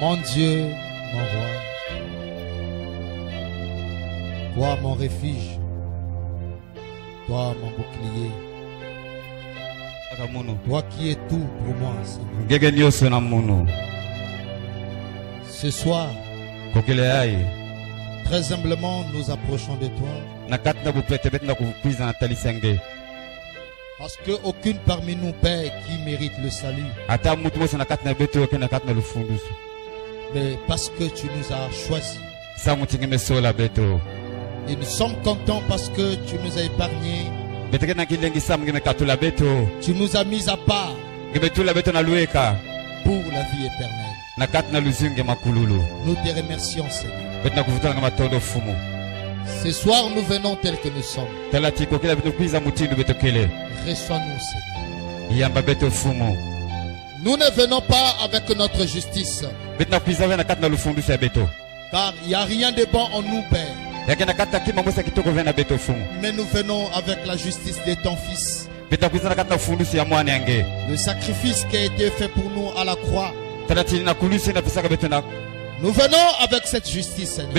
Mon Dieu, mon roi, toi mon refuge, toi mon bouclier, toi qui es tout pour moi, Seigneur. Ce soir, très humblement, nous approchons de toi. Parce qu'aucune parmi nous, Père, qui mérite le salut. Mais parce que tu nous as choisis. Et nous sommes contents parce que tu nous as épargnés. Tu nous as mis à part pour la vie éternelle. Nous te remercions, Seigneur. Ce soir, nous venons tels que nous sommes. Reçois-nous, Seigneur. Nous ne venons pas avec notre justice. Car il n'y a rien de bon en nous, Père. Mais nous venons avec la justice de ton Fils. Le sacrifice qui a été fait pour nous à la croix. Nous venons avec cette justice, Seigneur.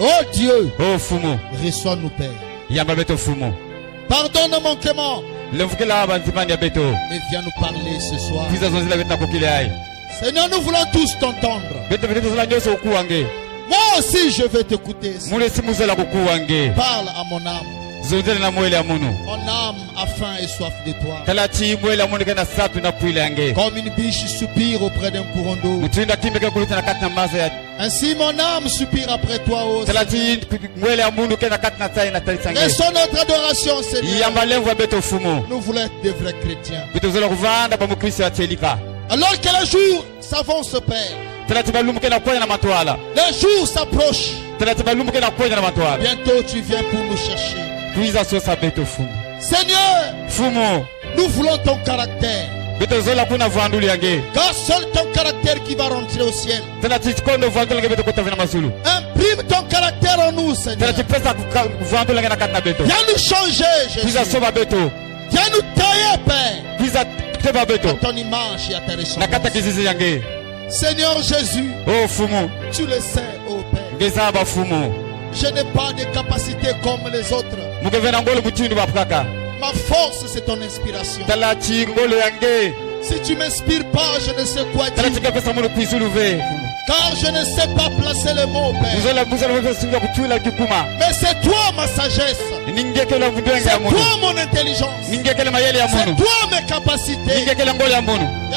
Oh Dieu, reçois-nous, Père. Pardonne nos manquements. Et viens nous parler ce soir. Seigneur, nous voulons tous t'entendre. Moi aussi, je vais t'écouter. Parle à mon âme. Mon âme a faim et soif de toi. Comme une biche soupire auprès d'un courant d'eau. Ainsi mon âme soupire après toi, ô Seigneur. Laissons notre adoration, Seigneur. Nous voulons être des vrais chrétiens. Alors que les jours s'avancent, Père. Les jours s'approchent. Bientôt tu viens pour nous chercher. Seigneur, nous voulons ton caractère. Car seul ton caractère qui va rentrer au ciel. Imprime ton caractère en nous, Seigneur. Viens nous changer, Jésus. Viens nous tailler, Père. À ton image et à ta ressemblance. Seigneur Jésus, tu le sais, ô Père. Je n'ai pas de capacité comme les autres. Ma force, c'est ton inspiration. Si tu ne m'inspires pas, je ne sais quoi dire. Car je ne sais pas placer les mots, Père. Mais c'est toi ma sagesse. C'est toi mon intelligence. C'est toi mes capacités.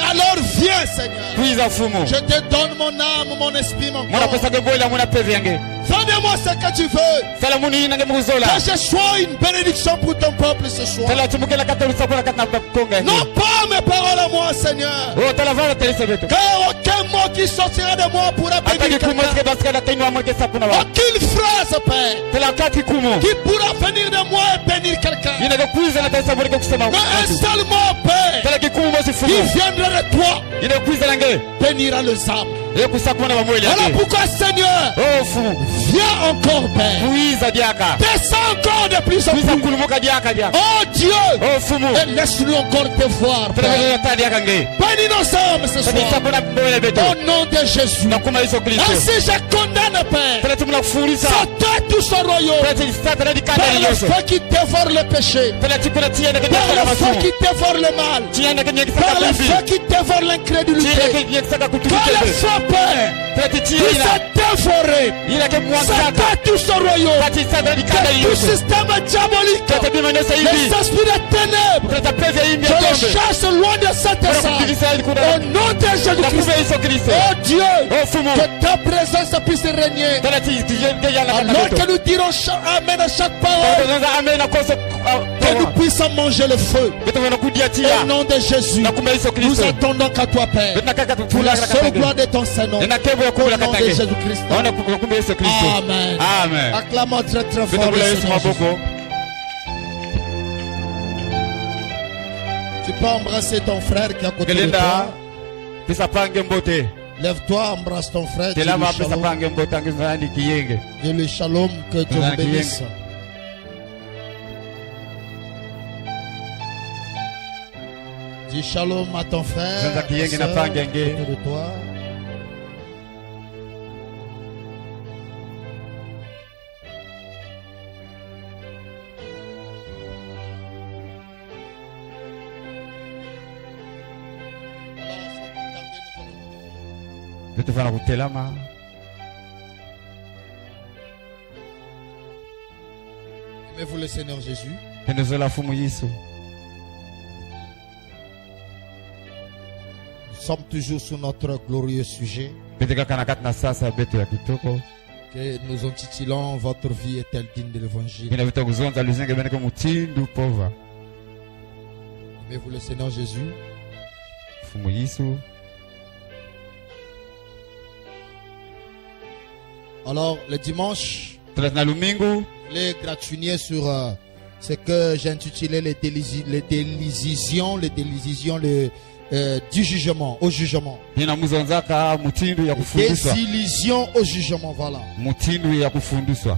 Alors viens, Seigneur. Je te donne mon âme, mon esprit, mon corps. Fais de moi ce que tu veux. Que je sois une bénédiction pour ton peuple ce soir. Non pas mes paroles à moi, Seigneur. Car aucun mot qui sortira de moi pourra bénir quelqu'un. Aucune phrase, Père, qui pourra venir de moi et bénir quelqu'un. Mais un seul mot, Père, qui viendra de toi, bénira les âmes. Voilà pourquoi, Seigneur, viens encore, Père. Descends encore de plus en plus. Oh Dieu, et laisse-nous encore te voir, Père. Bénis nos âmes ce soir. Au nom de Jésus. Ainsi je condamne, Père, Satan tout son royaume. Par le feu qui dévore le péché. Par le feu qui dévore le mal. Par le feu qui dévore l'incrédulité. Par le feu, Père, qui s'est dévoré. Satan tout son royaume. Tout système diabolique. Les esprits de ténèbres. Je le chasse loin de cette salle. Au nom de Jésus-Christ. Oh Dieu, que ta présence puisse régner. Alors que nous dirons Amen à chaque parole. Que nous puissions manger le feu. Au nom de Jésus. Nous attendons qu'à toi, Père. Pour la seule gloire de ton Seigneur. Au nom de Jésus-Christ. Amen. Amen. Acclamons très très fort le Seigneur Jésus. Tu peux embrasser ton frère qui est à côté de toi. Lève-toi, embrasse ton frère. Dis-lui shalom, que Dieu vous bénisse. Dis shalom à ton frère, ta sœur, à côté de toi. Betefana kutelama. Aimez-vous le Seigneur Jésus? Pendezela fumu Yesu. Nous sommes toujours sur notre glorieux sujet Beteka kanakat na sasa betu ya kitoko. que nous intitulons Votre vie est-elle digne de l'évangile? Mina vita kuzonza luzenge beneke mutindu pova. Aimez-vous le Seigneur Jésus? Fumu Yesu. Alors, le dimanche, Tuna lumingu. les gratiniers sur ce que j'ai intitulé les décisions du jugement, au jugement. Nina muzonzaka mutindu ya kufundishwa. Désillusion au jugement, voilà. Mutindu ya kufundishwa.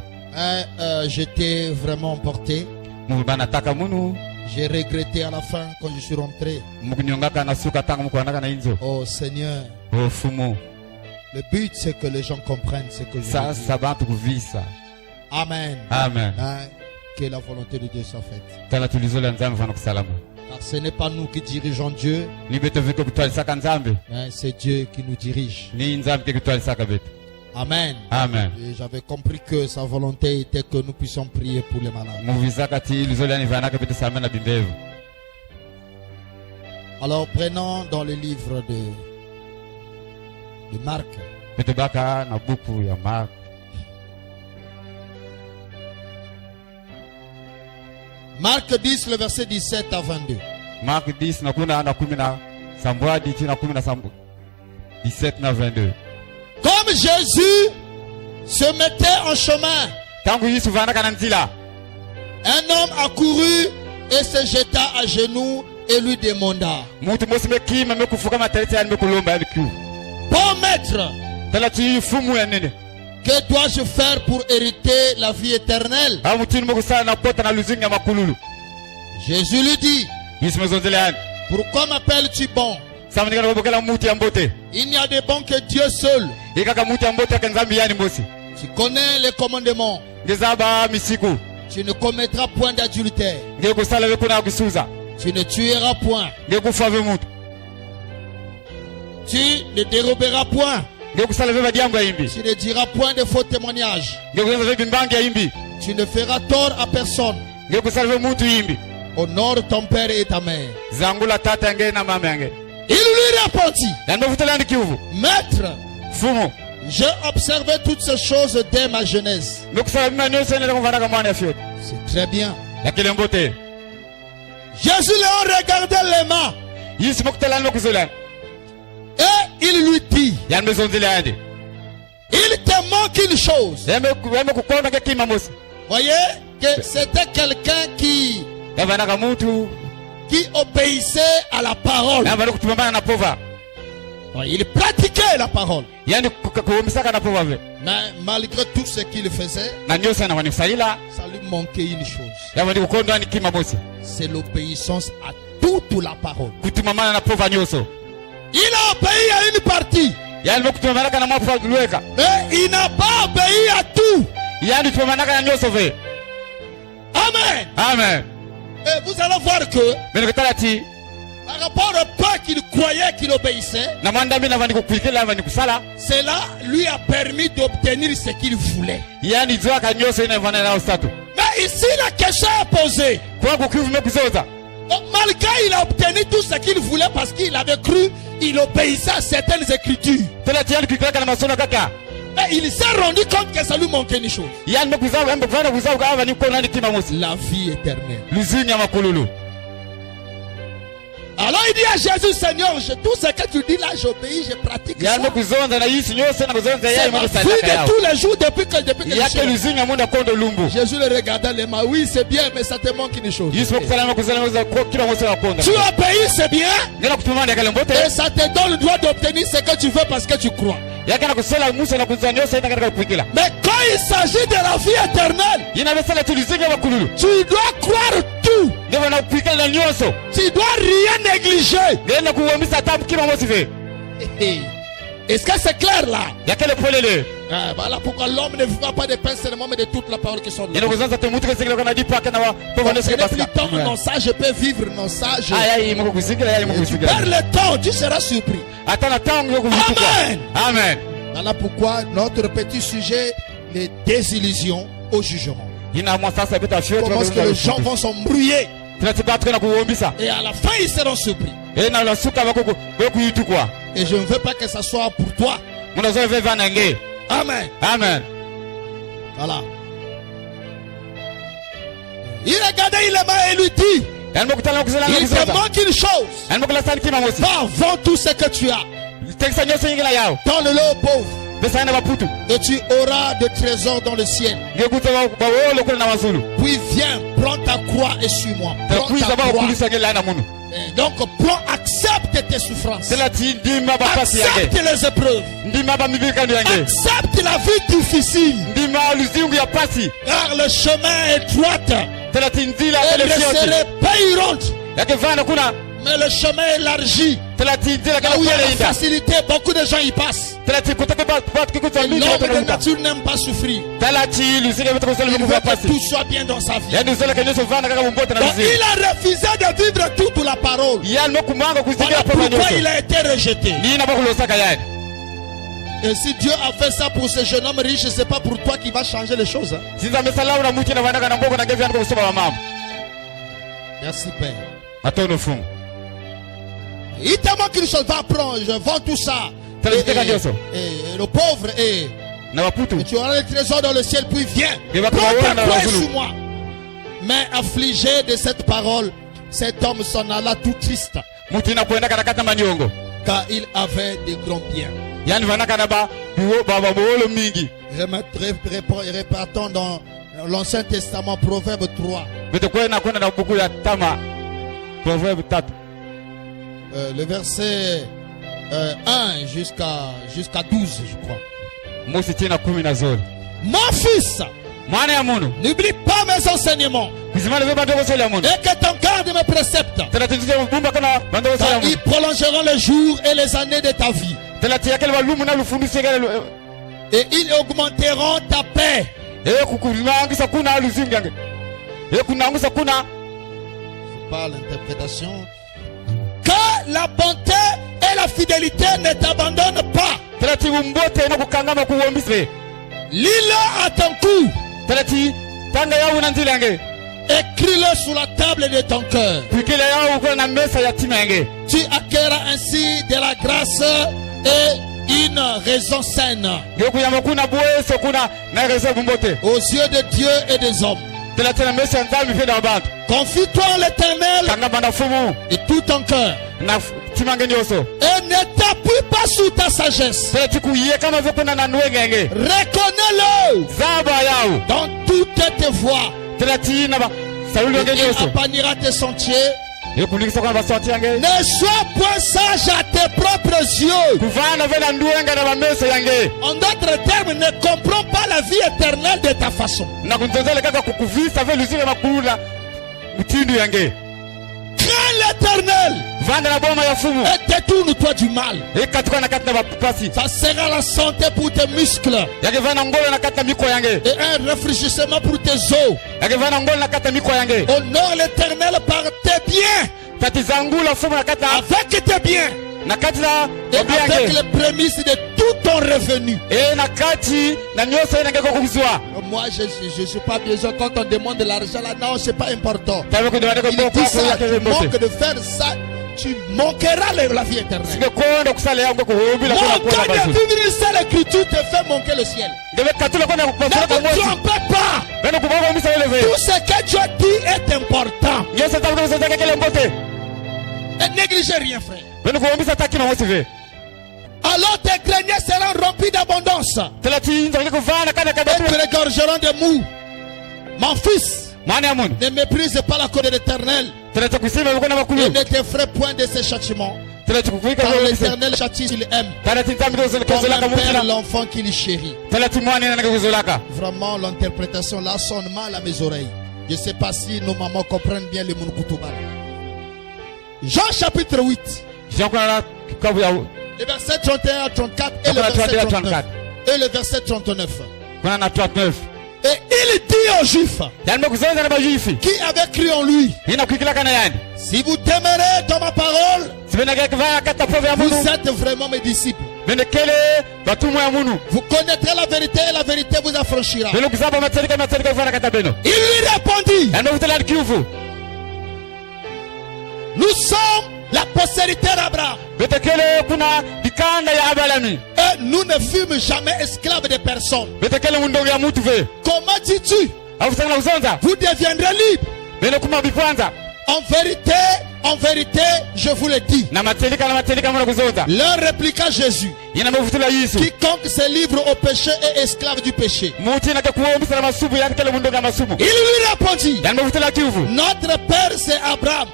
J'étais vraiment emporté. Mubanataka munu. J'ai regretté à la fin quand je suis rentré. Mukunyongaka na suka tanga mukuanaka na inzo. Oh Seigneur, Oh fumu. le but c'est que les gens comprennent ce que je Sa dis. sabantu kuvisa. Amen. Amen. Que la volonté de Dieu soit faite. Tala tulizola nzambe fana kusalama. Car ce n'est pas nous qui dirigeons Dieu, Ni beto viko kutwalisaka nzambe. mais c'est Dieu qui nous dirige. Ni nzambe ke kutwalisaka beto. Amen. Amen. Et j'avais compris que sa volonté était que nous puissions prier pour les malades. Muvisaka ti lizola ni vanaka beto salama na bimbevu. Alors prenons dans le livre de Marc, Beto baka na buku ya Mark. Marc 10, le verset 17 à 22. Mark 10 na kuna na 10 na sambwadi ti na 10 na sambu. 17 na 22. Comme Jésus se mettait en chemin, Tangu Yesu vanaka na nzila. un homme accourut et se jeta à genoux et lui demanda: Mutu mosi mekima mekufuka matariti ya mekulomba ya biku. Bon maître, Tala ti fumu ya nene. que dois-je faire pour hériter la vie éternelle? Ha mutini mokusala na pota na luzinga ya makululu. Jésus lui dit: Yesu mezonzele yani. Pourquoi m'appelles-tu bon? Sama nika nabokela muti ya mbote. Il n'y a de bon que Dieu seul. Ikaka muti ya mbote ya nzambi yani mosi. Tu connais les commandements. Ngezaba misiku. Tu ne commettras point d'adultère. Ngekusala bekuna kusuza. Tu ne tueras point. Ngekufa ve mutu. Tu ne déroberas point. Ngekusala ve badiangu ya imbi. Tu ne diras point de faux témoignages. Ngekuza ve bimbangi ya imbi. Tu ne feras tort à personne. Ngekusala ve mutu imbi. Honore ton père et ta mère. Zangula tata yange na mama yange. Il lui répondit: Na ndovutela ndi kiuvu. Maître, Fumu. j'ai observé toutes ces choses dès ma jeunesse. Ngekusala bima nyose nenda kumvanaka mwana ya fyote. C'est très bien. Yakile mbote. Jésus leur regardait les mains Yesu mokutela nokuzela. et il lui dit: Yani mezonzele yani. il te manque une chose. Yeme kukonda ke kima mosi. Voyez que c'était quelqu'un qui Yavanaka mutu. obéissait à la parole. Yavana kutumambana na pova. Il pratiquait la parole. Yani kuomisaka na pova ve. Mais malgré tout ce qu'il faisait, Na nyose na wanisaila. ça lui manquait une chose. Yavani kukonda ni kima mosi. C'est l'obéissance à toute la parole. Kutumambana na pova nyoso. Il a obéi à une partie, Yani mokutumambana na mwafa luweka. mais il n'a pas obéi à tout. Yani tumambana na nyoso ve. Amen. Amen. Et vous allez voir que Menekutala ti. par rapport au peu qu'il croyait qu'il obéissait, Na mwandami na vani kukulikela vani kusala. cela lui a permis d'obtenir ce qu'il voulait. Yani zoa ka nyoso ina vana na ostatu. Mais ici, la question est posée. Kwa kukivu mekuzoza. Donc, malgré il a obtenu tout ce qu'il voulait parce qu'il avait cru, il obéissait à certaines écritures. Tela ti yani kikaka na masono kaka. Mais il s'est rendu compte que ça lui manquait une chose: Yani mekuzawa yambe kufana kuzawa kwa vani kukona ni kima mosi. la vie éternelle. Luzinga makululu. Alors il dit à Jésus: Seigneur, tout ce que tu dis là, j'obéis, je pratique ça. Yani mekuzonza na Yesu nyose na kuzonza C'est yeye ma vie mekusalaka de yao. tous les jours depuis que je Yake suis là. luzinga munda kondo lumbu. Jésus le regardait les mains. Oui, c'est bien, mais ça te manque une chose. Yesu mekusala mekuzala mekuza kila mosi wa konda. Tu obéis, c'est bien, Ngena kutumanda yakale mbote. et ça te donne le droit d'obtenir ce que tu veux parce que tu crois. Yake na kusala musa na kuzanya nyose ina katika kuikila. Mais quand il s'agit de la vie éternelle, Yina besala tu luzinga makululu. tu dois croire tout. Ndio na kuikila na nyoso. Tu dois rien négliger. Ngena kuomisa tabu kila mosi ve. Est-ce que c'est clair là? Yakale polele. Voilà pourquoi l'homme ne vivra pas de pain seulement, mais de toute la parole qui sort de la bouche. Donc, Ce n'est plus tant non ça, je peux vivre non ça. Tu perds le temps, tu seras surpris. Amen. Amen. Voilà pourquoi notre petit sujet, les désillusions au jugement. Comment est-ce que les gens vont s'embrouiller et à la fin ils seront surpris. Et je ne veux pas que ça soit pour toi. Amen. Amen. Voilà. Il regardait, il aimait et lui dit, il te manque une chose. Va, vends tout ce que tu as. Donne-le aux pauvres. Et tu auras de trésors dans le ciel. Puis viens, prends ta croix et suis-moi. Donc prends, accepte tes souffrances. Accepte les épreuves. Accepte la vie difficile. Car le chemin est droit. Et les serrés paieront. Mais le chemin est élargi. Là où il y a la facilité, beaucoup de gens y passent. L'homme de nature n'aime pas souffrir. Il veut que tout soit bien dans sa vie. Donc il a refusé de vivre toute la parole. Voilà pourquoi il a été rejeté. Et si Dieu a fait ça pour ce jeune homme riche, ce n'est pas pour toi qui va changer les choses. Merci Père. Il te manque une chose, va prendre, je vends tout ça. Et le pauvre et tu auras le trésor dans le ciel, puis viens. Prends ta croix sur moi. Mais affligé de cette parole, cet homme s'en alla tout triste. Car il avait des grands biens. Repartons dans l'Ancien Testament, Proverbe 3. Le verset 1 jusqu'à 12, je crois. Mon fils, n'oublie pas mes enseignements et que ton garde mes préceptes, car ils prolongeront les jours et les années de ta vie, et ils augmenteront ta paix. Par l'interprétation, que la bonté et la fidélité ne t'abandonnent pas. Lis-le à ton cou. Écris-le sur la table de ton cœur. Tu acquerras ainsi de la grâce et une raison saine aux yeux de Dieu et des hommes. Confie-toi en l'Éternel et tout ton cœur. Et ne t'appuie pas sur ta sagesse. Reconnais-le dans toutes tes voies. Et il aplanira tes sentiers. Ne sois point sage à tes propres yeux. En d'autres termes, ne comprends pas la vie éternelle de ta façon. Crains l'Éternel et détourne-toi du mal. Ça sera la santé pour tes muscles et un rafraîchissement pour tes os. Honore l'Éternel par tes biens, avec tes biens et avec les prémices de tout ton revenu. Moi je ne suis pas besoin quand on demande de l'argent là, non, c'est pas important. Il dit ça, tu manques de faire ça, tu manqueras la vie éternelle. Manquant de vivre une seule écriture te fait manquer le ciel. Ne te trompez pas. Tout ce que Dieu dit est important. Ne négligez rien, frère. Alors tes greniers seront remplis d'abondance et te regorgeront de mou. Mon fils, ne méprise pas la colère de l'Éternel et ne t'effraie point de ses châtiments, car l'Éternel châtie s'il aime, comme un père l'enfant qu'il chérit. Vraiment, l'interprétation là sonne mal à mes oreilles. Je ne sais pas si nos mamans comprennent bien le Munukutubal. Jean chapitre 8. Les versets 31 à 34 et le verset 39. Et le verset 39. kuna na 39 et il dit aux Juifs yani mekuzonza na bajuifi qui avaient cru en lui, inakwikilaka na yani si vous demeurez dans ma parole, sibenagekivaa kata pove ya vous munu êtes vraiment mes disciples. benekele batumwa ya munu Vous connaîtrez la vérité et la vérité vous affranchira. belokuzaba matserika ivana kata beno Il lui répondit, yani mekutela kiuvu nous sommes la postérité d'Abraham betekele kuna dikanda ya abalami et nous ne fûmes jamais esclaves de personne. betekele mundongo ya mutu ve Comment dis-tu, akusangala kuzonza vous deviendrez libres? beno kuma bipwanza En vérité, je vous le dis. na matserika muna kuzonza Leur répliqua Jésus, ina mevutula yisu quiconque se livre au péché est esclave du péché. muti nake kuombisa na masumu yani kele mundongo ya masumu Il lui répondit, yani mevutula kiuvu notre père c'est Abraham.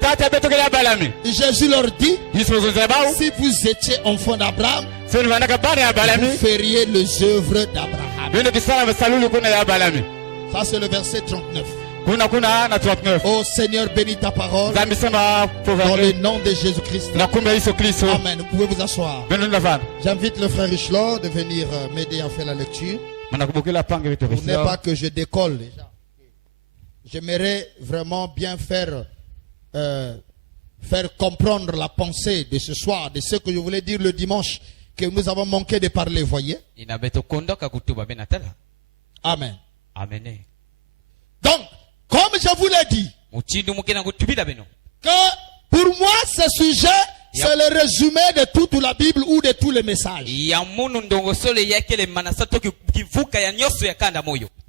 tata betokele abalami Jésus leur dit, yisu mezonzela bau si vous étiez enfant d'Abraham, soni vanaka bana ya abalami vous feriez les œuvres d'Abraham. beno kisala masalulu kuna ya abalami Ça c'est le verset 39. kuna na 39 Oh Seigneur, bénis ta parole zambi sema dans le proverbe nom de Jésus-Christ. na kumbe Yesu Kristo Amen. Vous pouvez vous asseoir. beno ndavana J'invite le frère Richelot de venir m'aider à faire la lecture. mana kubukila pange vitu Pour ne visio pas que je décolle déjà. J'aimerais vraiment bien faire comprendre la pensée de ce soir, de ce que je voulais dire le dimanche, que nous avons manqué de parler, voyez. Amen. Amen. Donc, comme je vous l'ai dit, que pour moi ce sujet, c'est le résumé de toute la Bible ou de tous les messages.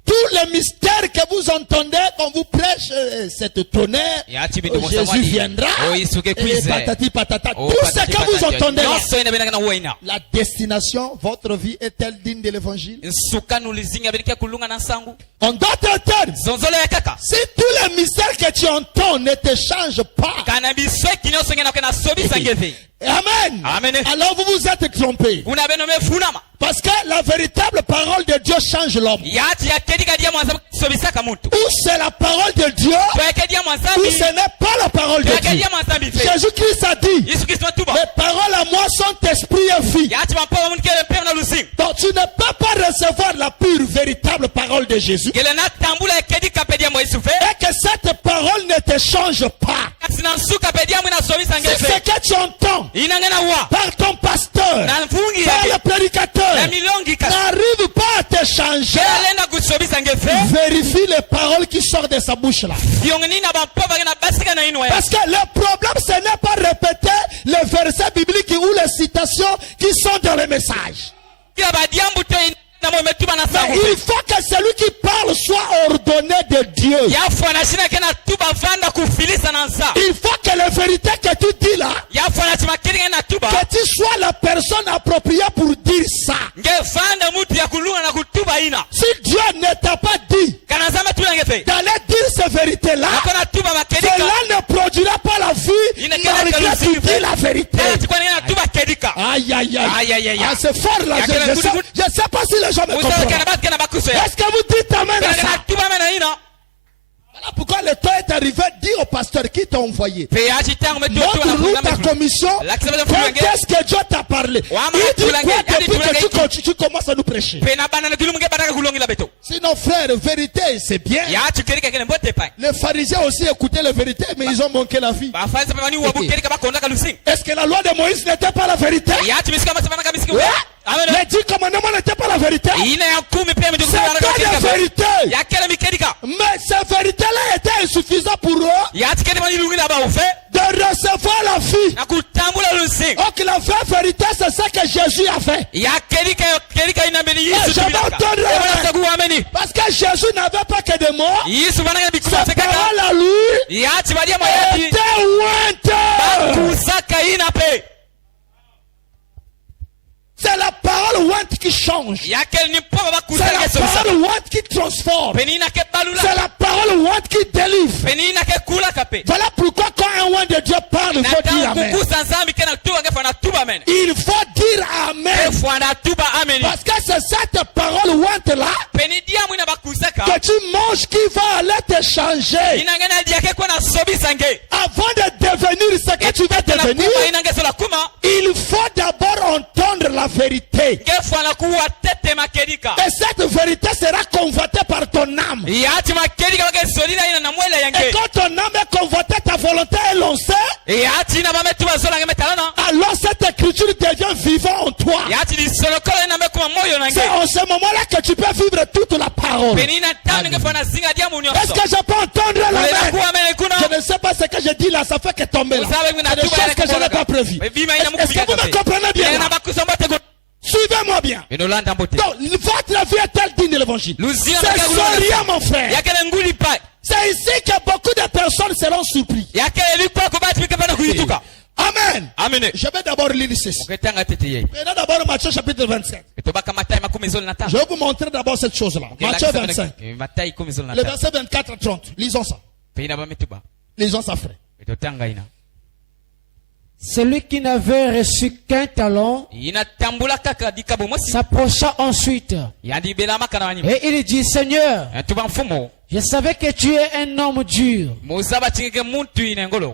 Tous les mystères que vous entendez quand vous prêchez cette tonnerre, Jésus viendra, et patati patata, tout ce que vous entendez là, la destination, votre vie est-elle digne de l'évangile? En d'autres termes, si tous les mystères que tu entends ne te changent pas, Amen. Amen. Alors vous vous êtes trompé. Parce que la véritable parole de Dieu change l'homme. Ou c'est la parole de Dieu, ou ce n'est pas la parole de Dieu. Jésus-Christ a dit, les paroles à moi sont esprit et vie. Donc tu ne peux pas recevoir la pure, véritable parole de Jésus. Et que cette parole ne te change pas. C'est ce que tu entends par ton pasteur, par le prédicateur, n'arrive pas à te changer. Vérifie les paroles qui sortent de sa bouche là. Parce que le problème, ce n'est pas répéter les versets bibliques ou les citations qui sont dans les messages. Mais il faut que celui qui parle soit ordonné de Dieu. Il faut que la vérité que tu dis là, que tu sois la personne appropriée pour dire ça. Si Dieu ne t'a pas dit d'aller dire ces vérités-là, cela ne produira pas la vie malgré que tu dis la vérité. Aïe, aïe, aïe. Ah, c'est fort là. Je ne sais pas si les gens me comprennent. Est-ce que vous dites amen à ça? Voilà pourquoi le temps est arrivé. Dis au pasteur qui t'a envoyé. Montre-nous ta commission. Quand est-ce que Dieu t'a parlé? Il dit quoi depuis que tu commences à nous prêcher? Sinon frère, vérité c'est bien. Les pharisiens aussi écoutaient la vérité, mais ils ont manqué la vie. Est-ce que la loi de Moïse n'était pas la vérité? Les 10 commandements n'étaient pas la vérité. C'était la vérité. Mais cette vérité-là était insuffisante pour eux de recevoir la vie. Donc la vraie vérité, c'est ce que Jésus a fait. Et je m'entendrai. Parce que Jésus n'avait pas que des mots. Sa parole à lui était ointe. C'est la parole ouante qui change. C'est la parole ouante qui transforme. C'est la parole ouante qui délivre. Voilà pourquoi quand un ouante de Dieu parle, il faut dire amen. Il faut dire amen. Parce que c'est cette parole ouante là que tu manges qui va aller te changer. Avant de devenir ce que tu veux devenir, il faut d'abord entendre la la vérité. Et cette vérité sera convoitée par ton âme. Et quand ton âme est convoitée, ta volonté est lancée. Alors cette écriture devient vivante en toi. C'est en ce moment-là que tu peux vivre toute la parole. Est-ce que je peux entendre l'amen? Je ne sais pas ce que je dis là, ça fait que tomber là. C'est des choses que je n'ai pas prévues. Est-ce que vous me comprenez bien là? Suivez-moi bien. Donc, votre vie est-elle digne de l'évangile? C'est rien, mon frère. C'est ici que beaucoup de personnes seront surpris. Amen. Amen. Je vais d'abord lire ceci. Maintenant d'abord Matthieu chapitre 25. Je vais vous montrer d'abord cette chose-là. Matthieu 25. Le verset 24 à 30. Lisons ça. Lisons ça, frère. Celui qui n'avait reçu qu'un talent s'approcha ensuite et il dit: Seigneur, je savais que tu es un homme dur,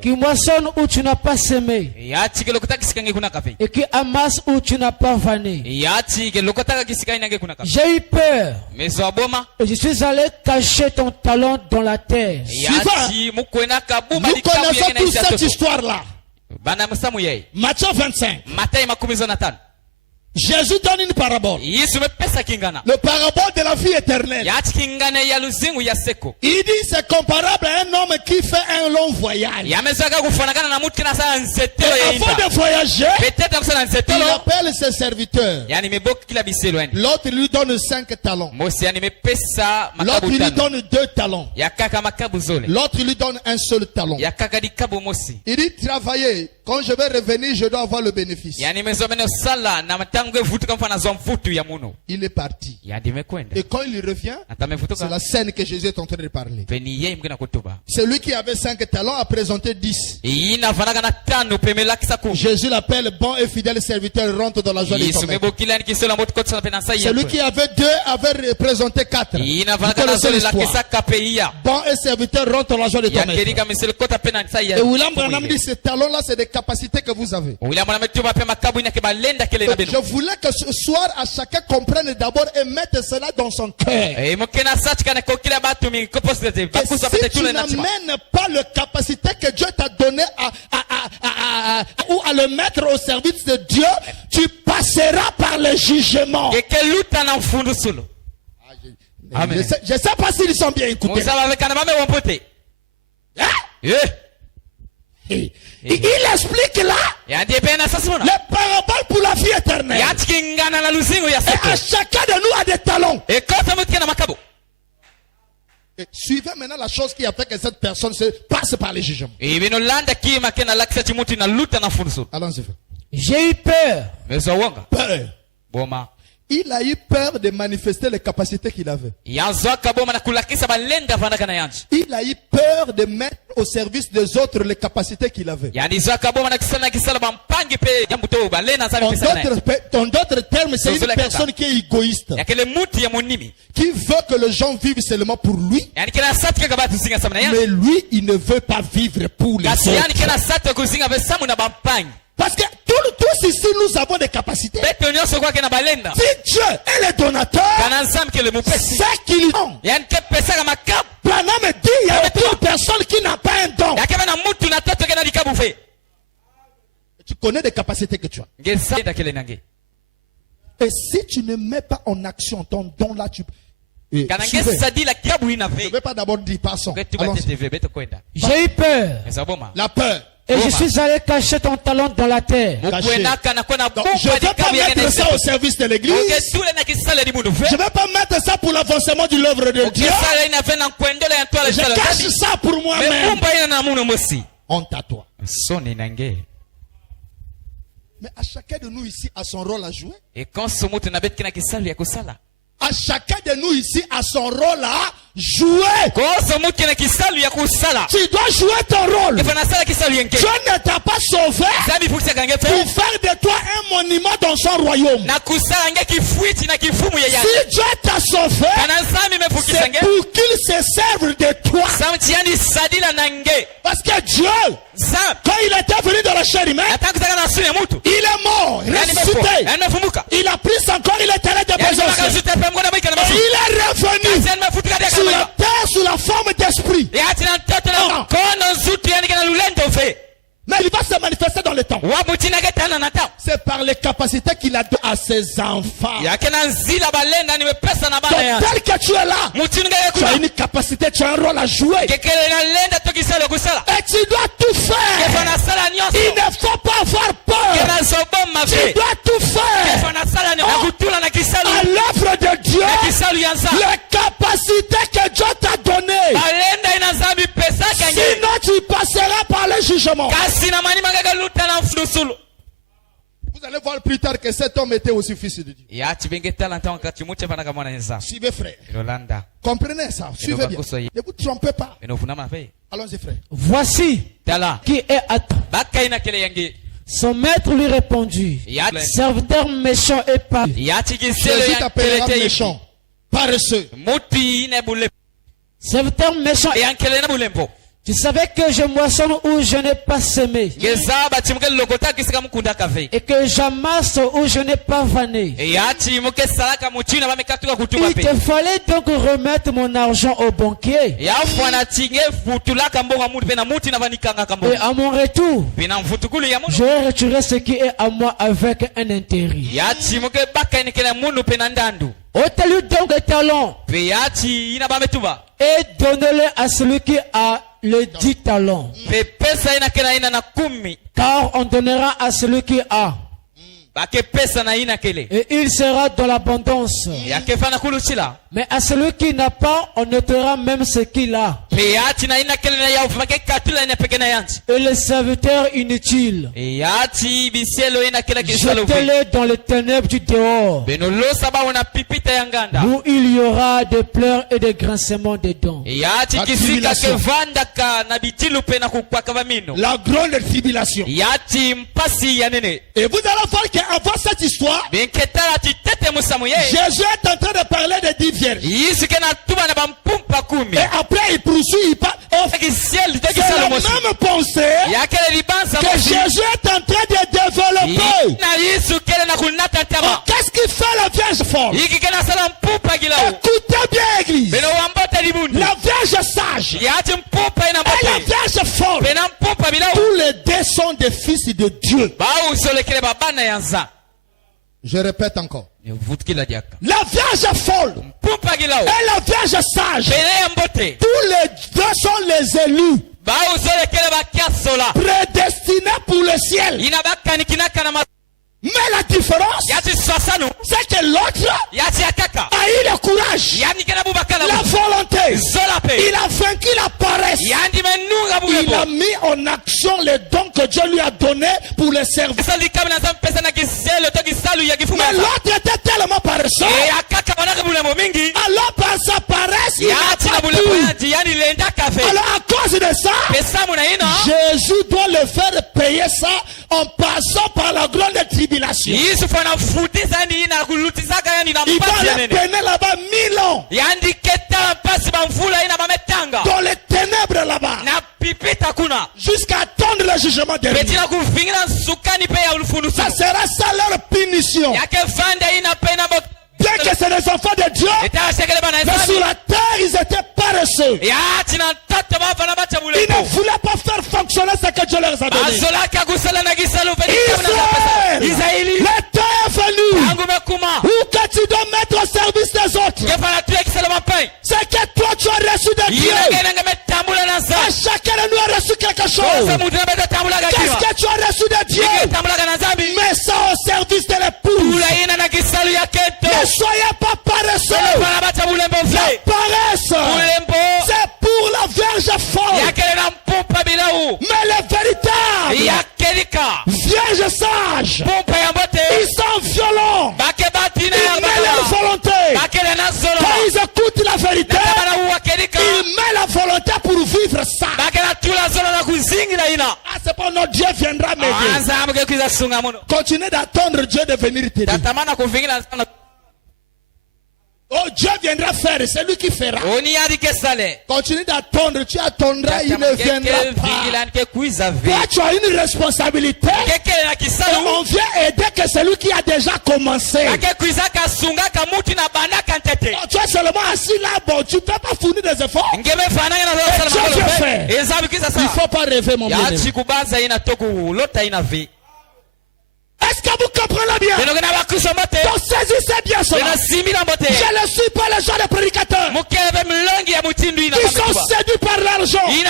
qui moissonne où tu n'as pas semé et qui amasse où tu n'as pas vanné. J'ai eu peur et je suis allé cacher ton talent dans la terre. Nous connaissons toute cette histoire-là. Matthieu 25. Jésus donne une parabole. Le parabole de la vie éternelle. Il dit c'est comparable à un homme qui fait un long voyage. Et avant de voyager, il appelle ses serviteurs. L'autre lui donne 5 talents. L'autre lui donne 2 talents. L'autre lui donne un seul talent. Il dit travaillez. Quand je vais revenir, je dois avoir le bénéfice. Il est parti. Et quand il revient, c'est la scène que Jésus est en train de parler. Celui qui avait 5 talents a présenté 10. Jésus l'appelle bon et fidèle serviteur, rentre dans la joie de ton maître. Celui qui avait 2 avait présenté 4. Bon et serviteur, rentre dans la joie de ton maître. Et William Branham dit ces talents-là, c'est des capacités que vous avez. Je voulais que ce soir à chacun comprenne d'abord et mette cela dans son cœur. Et si tu n'amènes pas la capacité que Dieu t'a donnée ou à le mettre au service de Dieu, tu passeras par le jugement. Je ne sais pas s'ils sont bien écoutés. Il explique là le parabole pour la vie éternelle. Et à chacun de nous a des talents. Et suivez maintenant la chose qui a fait que cette personne se passe par les jugements. Allons-y. J'ai eu peur. Peur. Il a eu peur de manifester les capacités qu'il avait. Il a eu peur de mettre au service des autres les capacités qu'il avait. En d'autres termes, c'est une personne qui est égoïste, qui veut que les gens vivent seulement pour lui, mais lui, il ne veut pas vivre pour les autres. Parce que tous ici, nous avons des capacités. Si Dieu est le donateur, c'est qu'il donne. Branham dit il n'y a aucune personne qui n'a pas un don. Tu connais des capacités que tu as. Et si tu ne mets pas en action ton don là, tu... Je ne vais pas d'abord dire passons. J'ai eu peur. La peur. Et je suis allé cacher ton talent dans la terre. Donc, je ne vais pas mettre ça au service de l'église. Je ne vais pas mettre ça pour l'avancement de l'œuvre de Dieu. Je cache ça pour moi-même. Honte à toi. Mais à chacun de nous ici a son rôle à jouer. À chacun de nous ici a son rôle à jouer. Tu dois jouer ton rôle. Dieu ne t'a pas sauvé pour faire de toi un monument dans son royaume. Si Dieu t'a sauvé, c'est pour qu'il se serve de toi. Parce que Dieu, quand il était venu dans la chair humaine, il est mort, ressuscité. réveillé. Il a pris son corps, il est allé déposer au ciel. Et il est revenu sur la terre sous la forme d'esprit. Mais il va se manifester dans le temps. C'est par les capacités qu'il a donné à ses enfants. Donc, tel que tu es là, tu as une capacité, tu as un rôle à jouer. Et tu dois tout faire. Il ne faut pas avoir peur. Tu dois tout faire. À l'œuvre de Dieu, les capacités que Dieu t'a données. Sinon, tu passeras par le jugement. Vous allez voir plus tard que cet homme était aussi fils de Dieu. Suivez, frère. Comprenez ça. Suivez bien. Ne vous trompez pas. Allons-y, frère. Voici qui est à toi. Son maître lui répondit, serviteur méchant et pas. Jésus t'appellera méchant, paresseux. Serviteur méchant. Tu savais que je moissonne où je n'ai pas semé. Et que j'amasse où je n'ai pas vanné. Il te fallait donc remettre mon argent au banquier. Et à mon retour, je vais retirer ce qui est à moi avec un intérêt. Ôtez-lui donc des talents et donnez-le à celui qui a le 10 talents. Car on donnera à celui qui a. Et il sera dans l'abondance. Mais à celui qui n'a pas, on notera même ce qu'il a. Et le serviteur inutile, jetez-le dans les ténèbres du dehors, où il y aura des pleurs et des grincements des dents. La grande tribulation. Et vous allez voir qu'avant cette histoire, Jésus est en train de parler de 10 vierges. Et après il poursuit, il parle. C'est la même pensée que Jésus est en train de développer. Qu'est-ce qu'il fait la Vierge folle? Écoutez bien, Église. La Vierge sage et la Vierge folle, tous les deux sont des fils de Dieu. Je répète encore. La Vierge folle et la Vierge sage, tous les deux sont les élus, prédestinés pour le ciel. Mais la différence, c'est que l'autre a eu le courage, la volonté, il a vaincu la paresse, il a mis en action les dons que Dieu lui a donnés pour le servir. Mais l'autre était tellement paresseux, alors par sa paresse, il a pas pu. Alors à cause de ça, Jésus doit le faire payer ça en passant par la grande tribulation. Il va le peiner là-bas 1000 ans. Dans les ténèbres là-bas. Jusqu'à attendre le jugement dernier. Ça sera ça leur punition. Bien que c'est les enfants de Dieu, mais sur la terre ils étaient paresseux. Ils ne voulaient pas faire fonctionner ce que Dieu leur a donné. Israël, le temps est venu où que tu dois mettre au service des autres. C'est que toi tu as reçu de Dieu. Et chacun de nous a reçu quelque chose. Qu'est-ce que tu as reçu de Dieu? Mets ça au service de l'épouse. Ne soyez pas paresseux. La paresse, c'est pour la Vierge folle. Mais les véritables Vierge sage, ils sont violents. Ils mettent leur volonté. Quand ils écoutent la vérité, ils mettent la volonté pour vivre ça. Ah, c'est pas notre Dieu viendra m'aider. Continuez d'attendre Dieu de venir t'aider. Oh, Dieu viendra faire, c'est lui qui fera. Continue d'attendre, tu attendras, il ne viendra pas. Toi, tu as une responsabilité. Et on vient aider que celui qui a déjà commencé. Oh, tu es seulement assis là, bon, tu ne peux pas fournir des efforts. Et Dieu veut faire. Il ne faut pas rêver, mon bien. Est-ce que vous comprenez bien? Donc saisissez bien cela. Je ne suis pas le genre de prédicateur qui sont séduits par l'argent, qui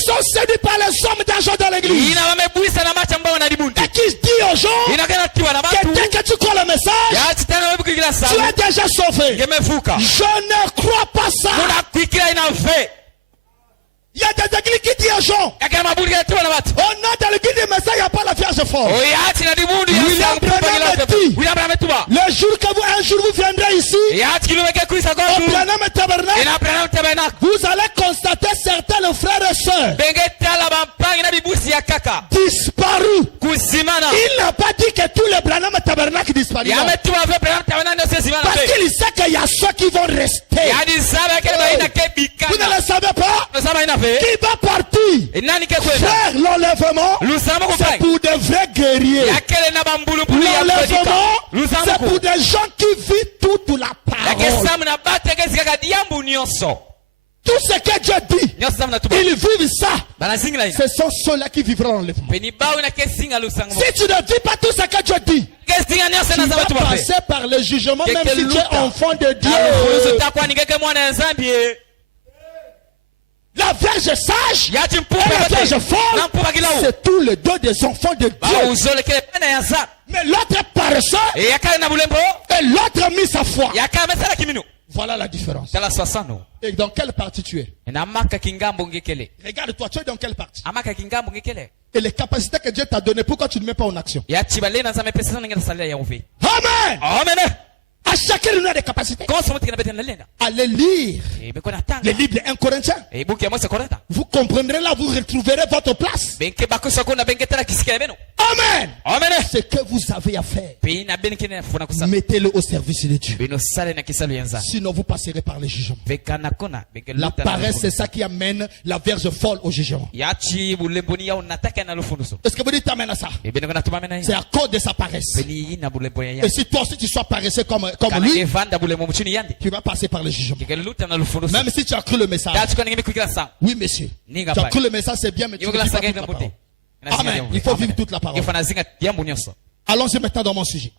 sont séduits par les hommes d'argent dans l'église, et qui dit aux gens que dès que tu crois le message, tu es déjà sauvé. Je ne crois pas ça. Il y a des églises qui disent aux gens, au nom de l'église du message, il n'y a pas la Vierge forte. William Branham dit, le jour que un jour vous viendrez ici, au Branham Tabernacle, vous allez constater certains frères et sœurs disparus. Il n'a pas dit que tous les Branham Tabernacle disparus. Parce qu'il sait qu'il y a ceux qui vont rester. Vous ne le savez pas? Qui va partir faire l'enlèvement? C'est pour des vrais guerriers. L'enlèvement, c'est pour des gens qui vivent toute la parole. Tout ce que Dieu dit, ils vivent ça. Ce sont ceux-là qui vivront l'enlèvement. Si tu ne vis pas tout ce que Dieu dit, tu vas passer par le jugement même si tu es enfant de Dieu. La Vierge sage et la Vierge folle, c'est tout le dos des enfants de Dieu. Mais l'autre est paresseux et l'autre a mis sa foi. Voilà la différence. Et dans quelle partie tu es? Regarde-toi, tu es dans quelle partie? Et les capacités que Dieu t'a données, pourquoi tu ne mets pas en action? Amen. Amen. À chacun il a des capacités. Allez lire les livres de 1 Corinthiens. Vous comprendrez là, vous retrouverez votre place. Amen. Amen. Ce que vous avez à faire, mettez-le au service de Dieu. Sinon vous passerez par les jugements. La paresse, c'est ça qui amène la Vierge folle au jugement. Est-ce que vous dites amen à ça? C'est à cause de sa paresse. Et si toi aussi tu sois paresseux comme lui, tu vas passer par le jugement. Même si tu as cru le message. Oui, monsieur. Tu as cru le message, c'est bien, mais tu ne vis pas toute la parole. Amen. Il faut vivre toute la parole. Allons-y maintenant dans mon sujet.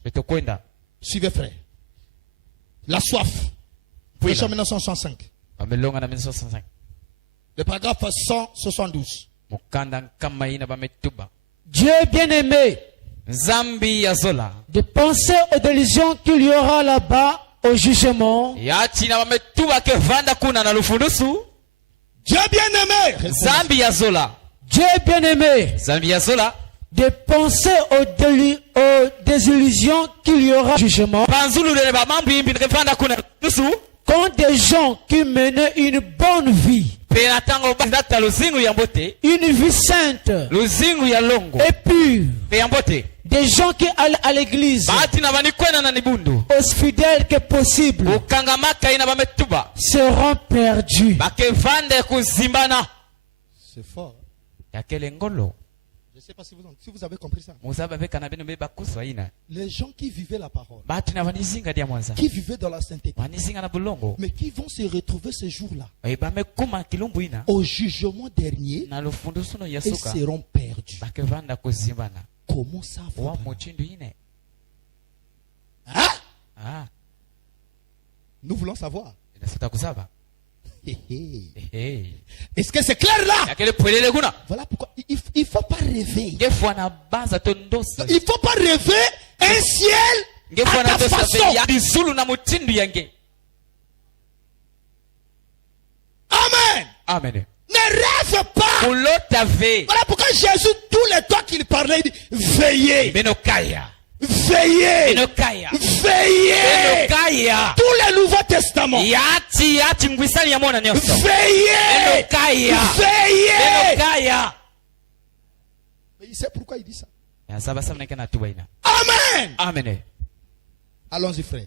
Suivez, frère. La soif. Verset 1965. Le paragraphe 172. Dieu bien-aimé, de penser aux délusions qu'il y aura là-bas au jugement. Dieu bien-aimé. Dieu bien-aimé, de penser aux désillusions qu'il y aura au jugement. Quand des gens qui menaient une bonne vie, une vie sainte et pure, des gens qui allent à l'église, aussi fidèles que possible, seront perdus. C'est fort. Je ne sais pas si vous avez compris ça. Les gens qui vivaient la parole, qui vivaient dans la sainteté, mais qui vont se retrouver ce jour-là au jugement dernier et seront perdus. Comment ça va? Hein? Nous voulons savoir. Est-ce que c'est clair là? Voilà pourquoi il ne faut pas rêver. Il ne faut pas rêver un ciel à ta façon. Amen. Amen. Ne rêve pas. Voilà pourquoi Jésus, tous les temps qu'il parlait, il dit veillez. Veillez. Veillez. Tout le Nouveau Testament. Veillez. Veillez. Mais il sait pourquoi il dit ça. Amen. Amen. Allons-y, frère.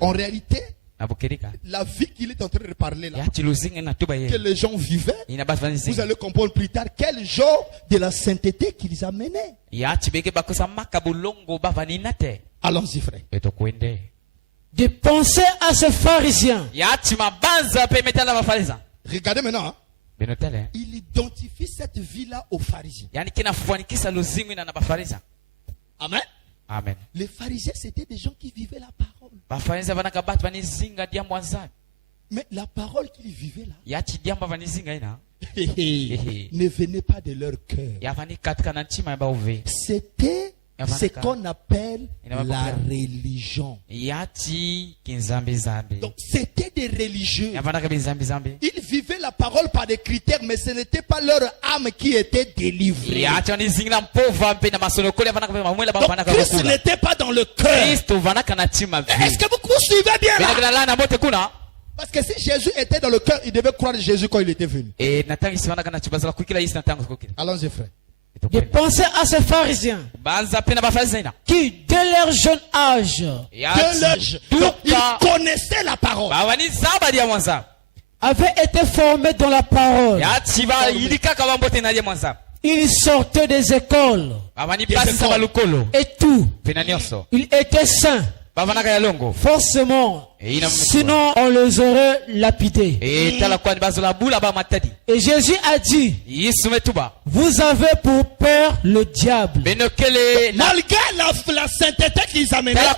En réalité, la vie qu'il est en train de parler là, que les gens vivaient, vous allez comprendre plus tard quel genre de la sainteté qu'ils amenaient. Allons-y, frère. De penser à ce pharisien. Regardez maintenant. Hein. Il identifie cette vie-là aux pharisiens. Amen. Amen. Les pharisiens, c'était des gens qui vivaient la parole. Mais la parole qu'ils vivaient là ne venait pas de leur cœur. C'était ce qu'on appelle la religion. Donc c'était des religieux. Ils vivaient la parole par des critères, mais ce n'était pas leur âme qui était délivrée. Donc Christ n'était pas dans le cœur. Est-ce que vous suivez bien là? Parce que si Jésus était dans le cœur, il devait croire Jésus quand il était venu. Allons-y, frère. De penser à ces pharisiens qui, dès leur jeune âge, ils connaissaient la parole, avaient été formés dans la parole. Ils sortaient des écoles et tout. Ils étaient saints. Forcément, sinon on les aurait lapidés. Et Jésus a dit, vous avez pour père le diable. Malgré la sainteté qu'ils amenaient, en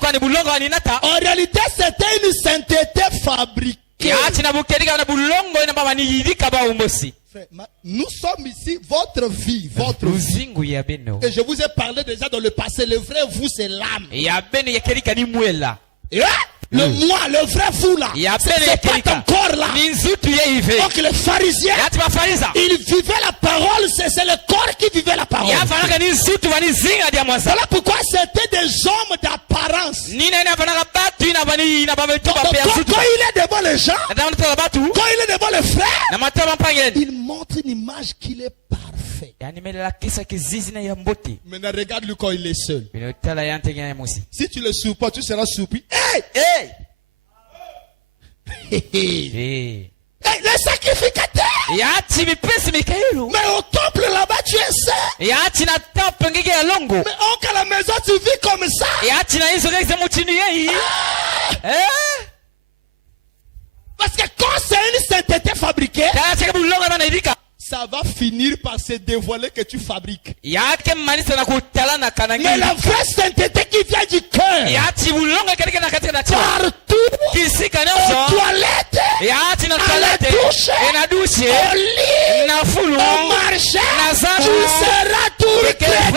réalité c'était une sainteté fabriquée. Nous sommes ici, votre vie. Et je vous ai parlé déjà dans le passé, le vrai vous c'est l'âme. Le moi, le vrai vous là, c'est pas ton corps là. Donc les pharisiens, ils vivaient la parole, c'est le corps qui vivait la parole. Voilà pourquoi c'était des hommes d'apparence. Quand il est devant les gens, quand il est devant les frères, il montre une image qu'il est parfait. Maintenant regarde-le quand il est seul. Si tu le supportes, tu seras surpris. Hey! Les sacrificateurs! Mais au temple là-bas tu es seul. Mais à la maison tu vis comme ça. Parce que quand c'est une sainteté fabriquée, ça va finir par se dévoiler que tu fabriques. Mais la vraie sainteté qui vient du cœur, partout, aux toilettes, à la douche, au lit, au marché, tu seras tout chrétien.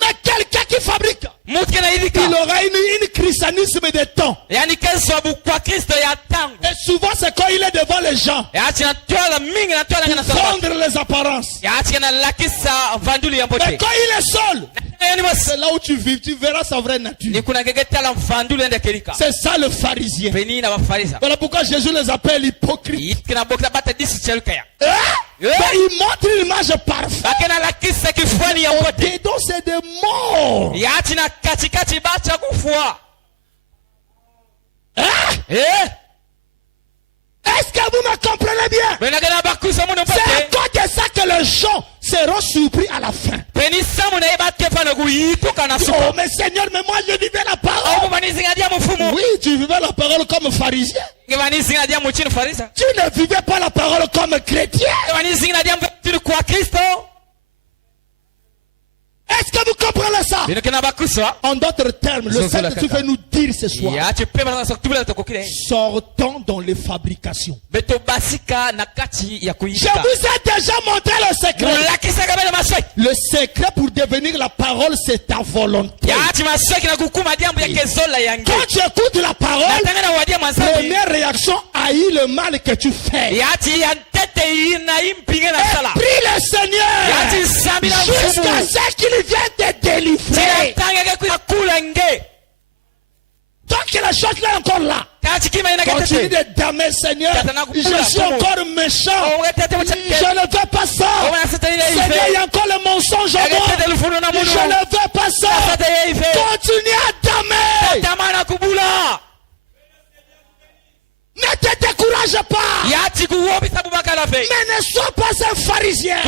Mais quelqu'un qui fabrique, il aura une christianisme de temps. Et souvent c'est quand il est devant les gens pour vendre les apparences. Mais quand il est seul, c'est là où tu vis, tu verras sa vraie nature. C'est ça le pharisien. Voilà pourquoi Jésus les appelle hypocrites. Il montre une image parfaite. Dedans c'est des morts. Est-ce que vous me comprenez bien? C'est à cause de ça que les gens seront surpris à la fin. Oh mais Seigneur, mais moi je vivais la parole. Oui, tu vivais la parole comme pharisien. Tu ne vivais pas la parole comme chrétien. Est-ce que vous comprenez ça? En d'autres termes, le fait que tu veux nous dire ce soir, sortons dans les fabrications. Je vous ai déjà montré le secret. Le secret pour devenir la parole, c'est ta volonté. Quand tu écoutes la parole, première réaction, haïs le mal que tu fais. Et prie le Seigneur jusqu'à ce qu'il vienne te délivrer. Tant que la chose là encore là, continue de damer, Seigneur. Je suis encore méchant. Je ne veux pas ça. Seigneur, il y a a encore le mensonge en moi. Je ne veux pas ça. Continue à damer. Ne te décourage pas. Mais ne sois pas un pharisien.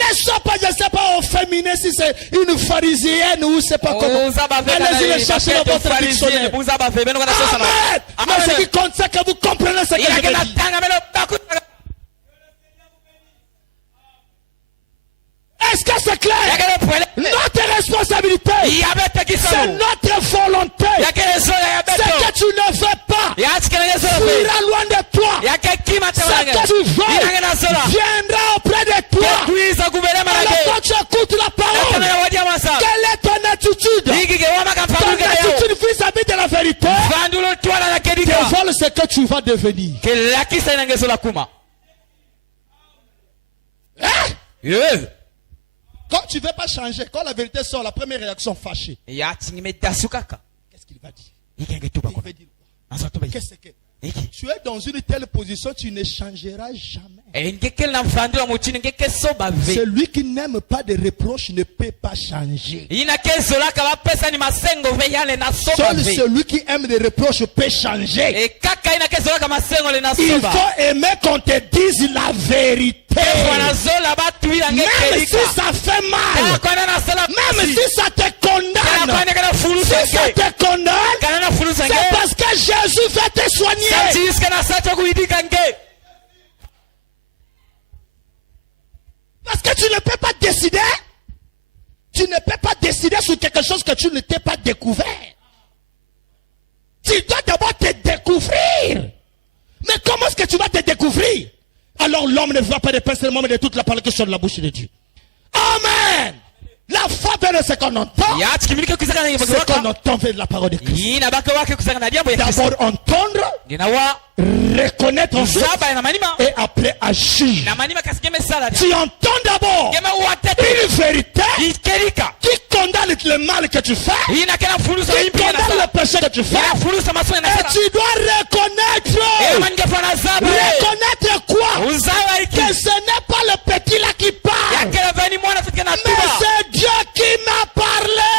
Ne sois pas, je ne sais pas, au féminin si c'est une pharisienne ou c'est pas comment. Allez-y le chercher dans votre dictionnaire. Amen. Mais ce qui compte, c'est que vous comprenez ce que je veux dire. Est-ce que c'est clair? Notre responsabilité, c'est notre volonté. Ce que tu ne veux pas fuira loin de toi. Ce que tu veux viendra auprès de toi. Alors quand tu écoutes la parole, quelle est ton attitude? Ton attitude vis-à-vis de la vérité dévoile ce que tu vas devenir. Hein? Quand tu ne veux pas changer, quand la vérité sort, la première réaction fâchée. Qu'est-ce qu'il va dire? Il va dire quoi? Qu'est-ce que tu es dans une telle position, tu ne changeras jamais. Celui qui n'aime pas de reproches ne peut pas changer. Seul celui qui aime des reproches peut changer. Il faut aimer qu'on te dise la vérité. Même si ça fait mal, même si ça te condamne, si ça te condamne, c'est parce que Jésus va te soigner. Parce que tu ne peux pas décider. Tu ne peux pas décider sur quelque chose que tu ne t'es pas découvert. Tu dois d'abord te découvrir. Mais comment est-ce que tu vas te découvrir? Alors l'homme ne voit pas de pain seulement, mais de toute la parole qui sort de la bouche de Dieu. Amen. La foi de ce qu'on entend. Ce qu'on entend vient de la parole de Christ. D'abord entendre, reconnaître ensuite, et après agir. Tu entends d'abord une vérité qui condamne le mal que tu fais, qui condamne le péché que tu fais, et tu dois reconnaître quoi? Que ce n'est pas le petit là qui parle, mais c'est Dieu qui m'a parlé.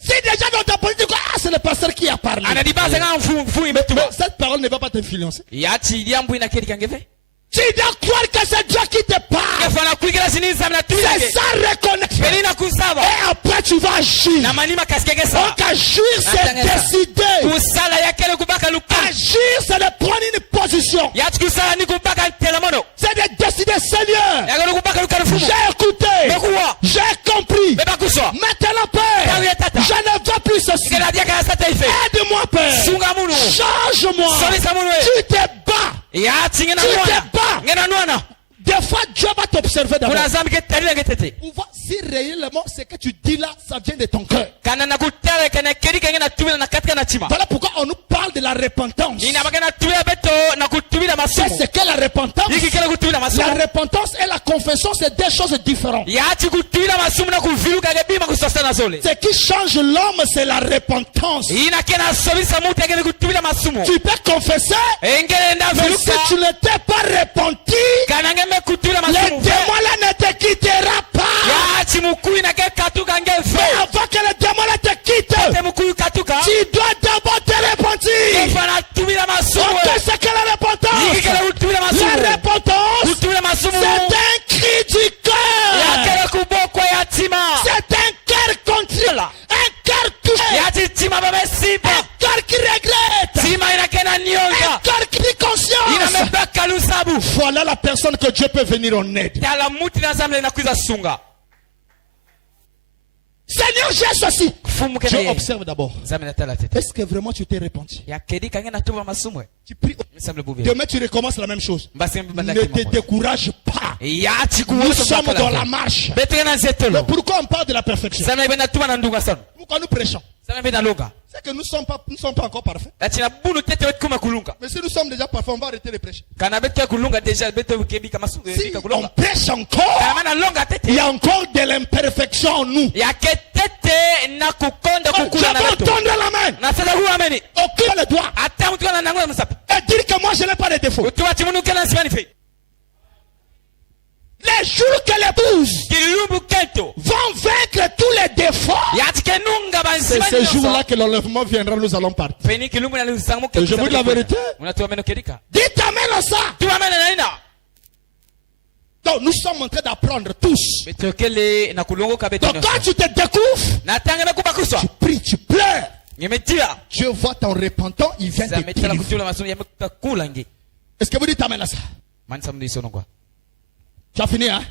Si déjà dans ta politique, c'est le pasteur qui a parlé. Mais cette parole ne va pas t'influencer. Tu dois croire que c'est Dieu qui te parle. C'est ça, reconnaître. Et après tu vas agir. Donc agir, c'est décider. Agir, c'est de prendre une position. C'est de décider, Seigneur, j'ai écouté, j'ai compris. Maintenant, Père, je ne veux plus ceci. Aide-moi, Père. Change-moi. Tu te bats. Des fois, Dieu va t'observer d'abord. Pour voir si réellement ce que tu dis là, ça vient de ton cœur. Voilà pourquoi on nous parle de la repentance. C'est ce qu'est la repentance. La repentance et la confession, c'est deux choses différentes. Ce qui change l'homme, c'est la repentance. Tu peux confesser, mais si tu ne t'es pas repenti, le démon là ne te quittera pas. Mais avant que le démon là te quitte, tu dois d'abord te repentir. Qu'est-ce que la repentance? La repentance, c'est un cri du cœur. C'est un cœur contrit, un cœur touché, un cœur qui regrette, un cœur qui dit conscience. Voilà la personne que Dieu peut venir en aide. Seigneur, j'ai ceci. Je observe d'abord. Est-ce que vraiment tu t'es repenti? Tu pries. Demain tu recommences la même chose. Ne te décourage pas. Nous sommes dans la marche. Mais pourquoi on parle de la perfection? Pourquoi nous prêchons? C'est que nous ne sommes pas encore parfaits. Mais si nous sommes déjà parfaits, on va arrêter de prêcher. Si on prêche encore, il y a encore de l'imperfection en nous. Donc nous devons tendre la main. Occupe le doigt. Et dire que moi je n'ai pas de défaut. Les jours que l'épouse vont vaincre tous les défauts, c'est ce jour-là que l'enlèvement viendra, nous allons partir. Et je vous dis la vérité. Dites amen à ça. Donc nous sommes en train d'apprendre tous. Donc quand tu te découvres, tu pries, tu pleures. Dieu voit ton repentant, il vient te délivrer. Est-ce que vous dites amen à ça? Tu as fini, hein?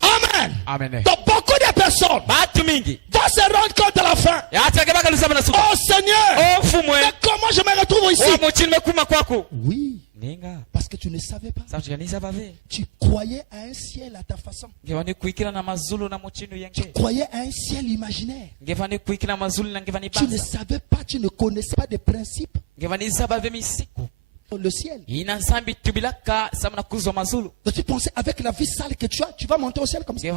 Amen. Amen. Donc beaucoup de personnes vont se rendre compte à la fin. Oh Seigneur, mais comment je me retrouve ici? Oui, parce que tu ne savais pas. Tu croyais à un ciel à ta façon. Tu croyais à un ciel imaginaire. Tu ne savais pas, tu ne connaissais pas des principes. Le ciel. Donc tu pensais avec la vie sale que tu as, tu vas monter au ciel comme ça.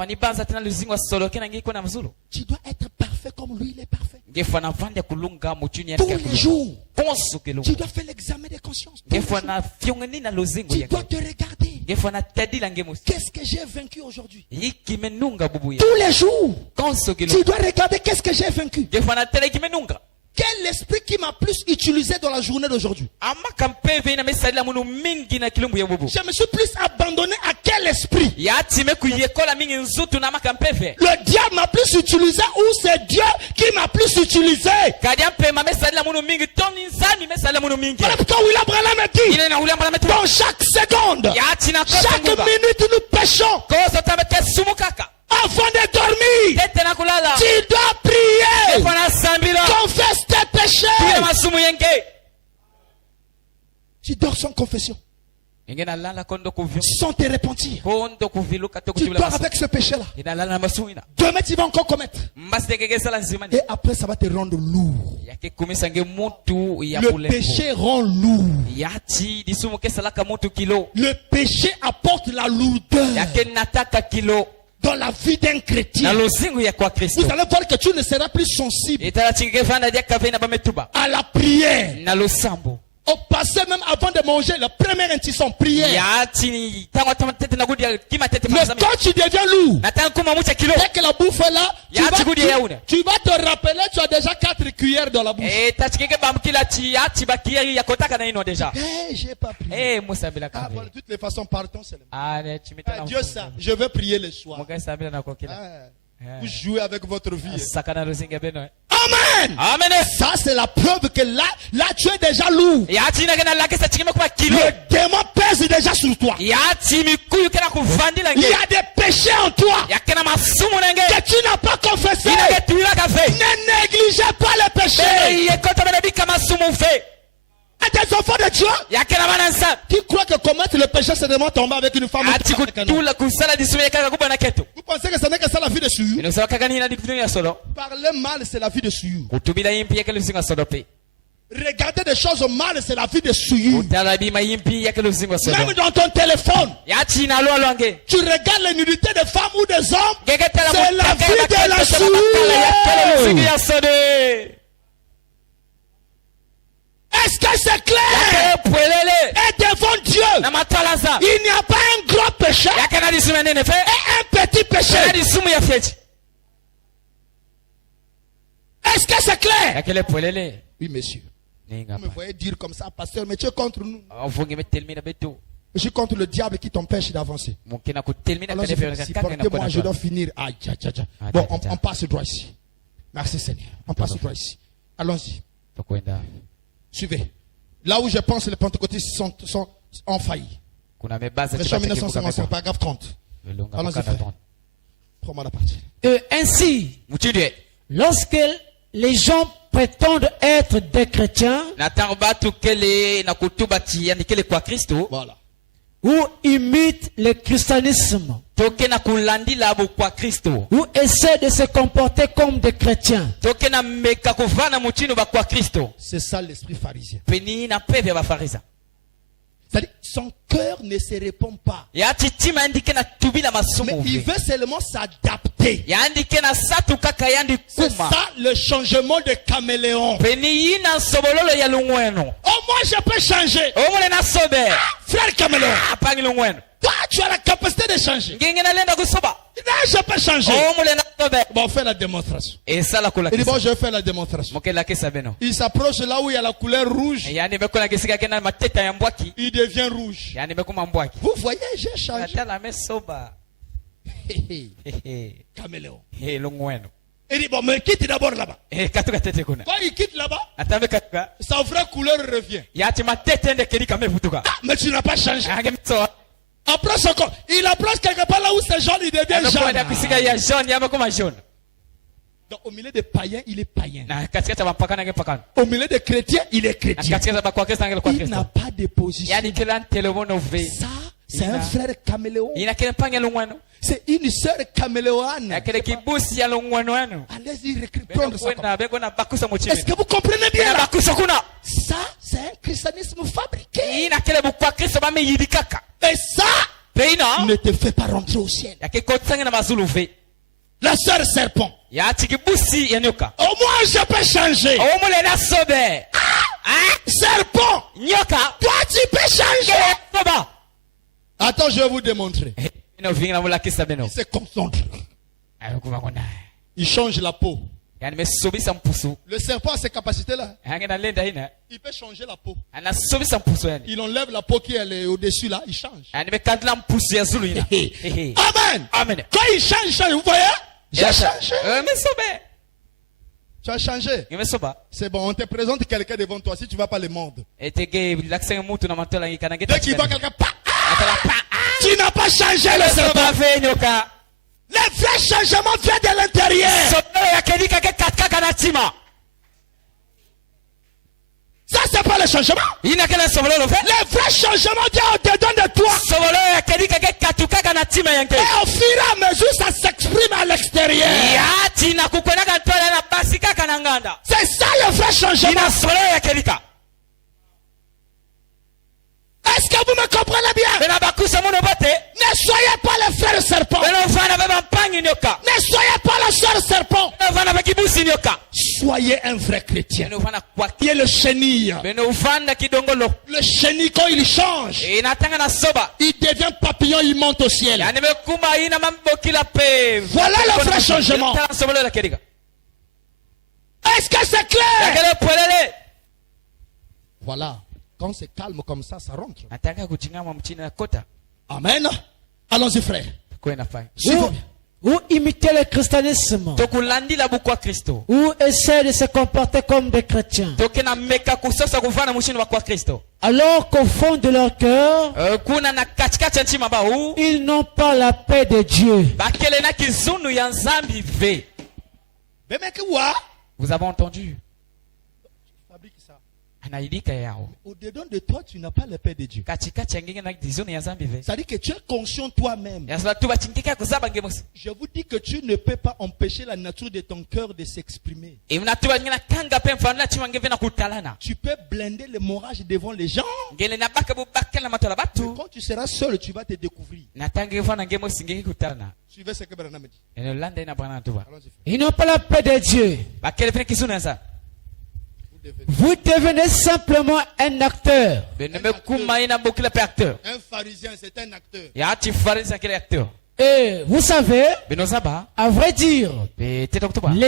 Tu dois être parfait comme lui, il est parfait. Tous les jours, tu dois faire l'examen de conscience. Tu dois te regarder. Qu'est-ce que j'ai vaincu aujourd'hui? Tous les jours, tu dois regarder qu'est-ce que j'ai vaincu. Quel esprit qui m'a plus utilisé dans la journée d'aujourd'hui? Je me suis plus abandonné à quel esprit? Le diable m'a plus utilisé ou c'est Dieu qui m'a plus utilisé? Voilà pourquoi William Branham me dit, dans chaque seconde, chaque minute nous péchons. Avant de dormir, tu dois prier. Confesse tes péchés. Tu dors sans confession, sans te repentir. Tu dors avec ce péché-là. Demain tu vas encore commettre. Et après ça va te rendre lourd. Le péché rend lourd. Le péché apporte la lourdeur dans la vie d'un chrétien. Vous allez voir que tu ne seras plus sensible à la prière. Au passé, même avant de manger, la première intention, prière. Mais quand tu deviens lourd, dès que la bouffe est là, tu vas te rappeler, tu as déjà 4 cuillères dans la bouche. J'ai pas prié. Bon, de toutes les façons, partons seulement. Dieu sait, je veux prier le soir. Vous jouez avec votre vie. Amen. Amen. Ça c'est la preuve que là tu es déjà lourd. Le démon pèse déjà sur toi. Il y a des péchés en toi que tu n'as pas confessé. Ne négligez pas les péchés. Et des enfants de Dieu qui croient que commettre le péché c'est vraiment tomber avec une femme. Vous pensez que ce n'est que ça la vie de Suyou? Parler mal c'est la vie de Suyou. Regarder des choses mal c'est la vie de Suyou. Même dans ton téléphone, tu regardes les nudités de femmes ou des hommes, c'est la vie de la Suyou. Est-ce que c'est clair? Et devant Dieu, il n'y a pas un gros péché et un petit péché. Est-ce que c'est clair? Oui, monsieur. Vous me voyez dire comme ça, pasteur, mais tu es contre nous. Je suis contre le diable qui t'empêche d'avancer. Alors, supportez-moi, je dois finir. Bon, on passe droit ici. Merci Seigneur. On passe droit ici. Allons-y. Suivez. Là où je pense que les pentecôtistes sont en failli. Verset 1955, paragraphe 30. Allons-y, frère. Prends-moi la partie. Ainsi, lorsque les gens prétendent être des chrétiens, voilà, ou imitent le christianisme, ou essaient de se comporter comme des chrétiens. C'est ça l'esprit pharisien. C'est-à-dire, son cœur ne se répond pas. Mais il veut seulement s'adapter. C'est ça le changement de caméléon. Oh, moi je peux changer. Frère caméléon. Toi, tu as la capacité de changer. Là, je peux changer. Bon, fais la démonstration. Il dit, bon, je vais faire la démonstration. Il s'approche là où il y a la couleur rouge. Il devient rouge. Vous voyez, j'ai changé. Caméléon. Il dit, bon, mais quitte d'abord là-bas. Quand il quitte là-bas, sa vraie couleur revient. Ah, mais tu n'as pas changé. Approche encore. Il approche quelque part là où c'est jaune, il devient jaune. Donc, au milieu des païens, il est païen. Au milieu des chrétiens, il est chrétien. Il n'a pas de position. Ça, c'est un frère caméléon. C'est une sœur caméléoane. Allez-y, prendre ça. Est-ce que vous comprenez bien là? Ça, c'est un christianisme fabriqué. Et ça ne te fait pas rentrer au ciel. La sœur serpent. Au moins je peux changer. Serpent. Toi tu peux changer. Attends, je vais vous démontrer. Il se concentre. Il change la peau. Le serpent a ces capacités-là. Il peut changer la peau. Il enlève la peau qui est au-dessus là, il change. Amen. Quand il change, vous voyez? J'ai changé. Tu as changé. C'est bon, on te présente quelqu'un devant toi. Si tu ne vas pas le mordre. Dès qu'il voit quelqu'un, tu n'as pas changé le serpent. Le vrai changement vient de l'intérieur. Ça, c'est pas le changement. Le vrai changement vient au-dedans de toi. Et au fur et à mesure, ça s'exprime à l'extérieur. C'est ça le vrai changement. Est-ce que vous me comprenez bien? Ne soyez pas le frère serpent. Ne soyez pas la soeur serpent. Soyez un vrai chrétien. Qui est le chenille. Le chenille, quand il change, il devient papillon, il monte au ciel. Voilà le vrai changement. Est-ce que c'est clair? Voilà. Quand c'est calme comme ça, ça rentre. Amen. Allons-y, frère. Ou imiter le christianisme. Ou essayer de se comporter comme des chrétiens. Alors qu'au fond de leur cœur, ils n'ont pas la paix de Dieu. Vous avez entendu? Au-dedans de toi, tu n'as pas la paix de Dieu. C'est-à-dire que tu es conscient toi-même. Je vous dis que tu ne peux pas empêcher la nature de ton cœur de s'exprimer. Tu peux blinder le morage devant les gens. Mais quand tu seras seul, tu vas te découvrir. Suivez ce que Branham dit. Ils n'ont pas la paix de Dieu. Vous devenez simplement un acteur. Un pharisien, c'est un acteur. Et vous savez, à vrai dire, les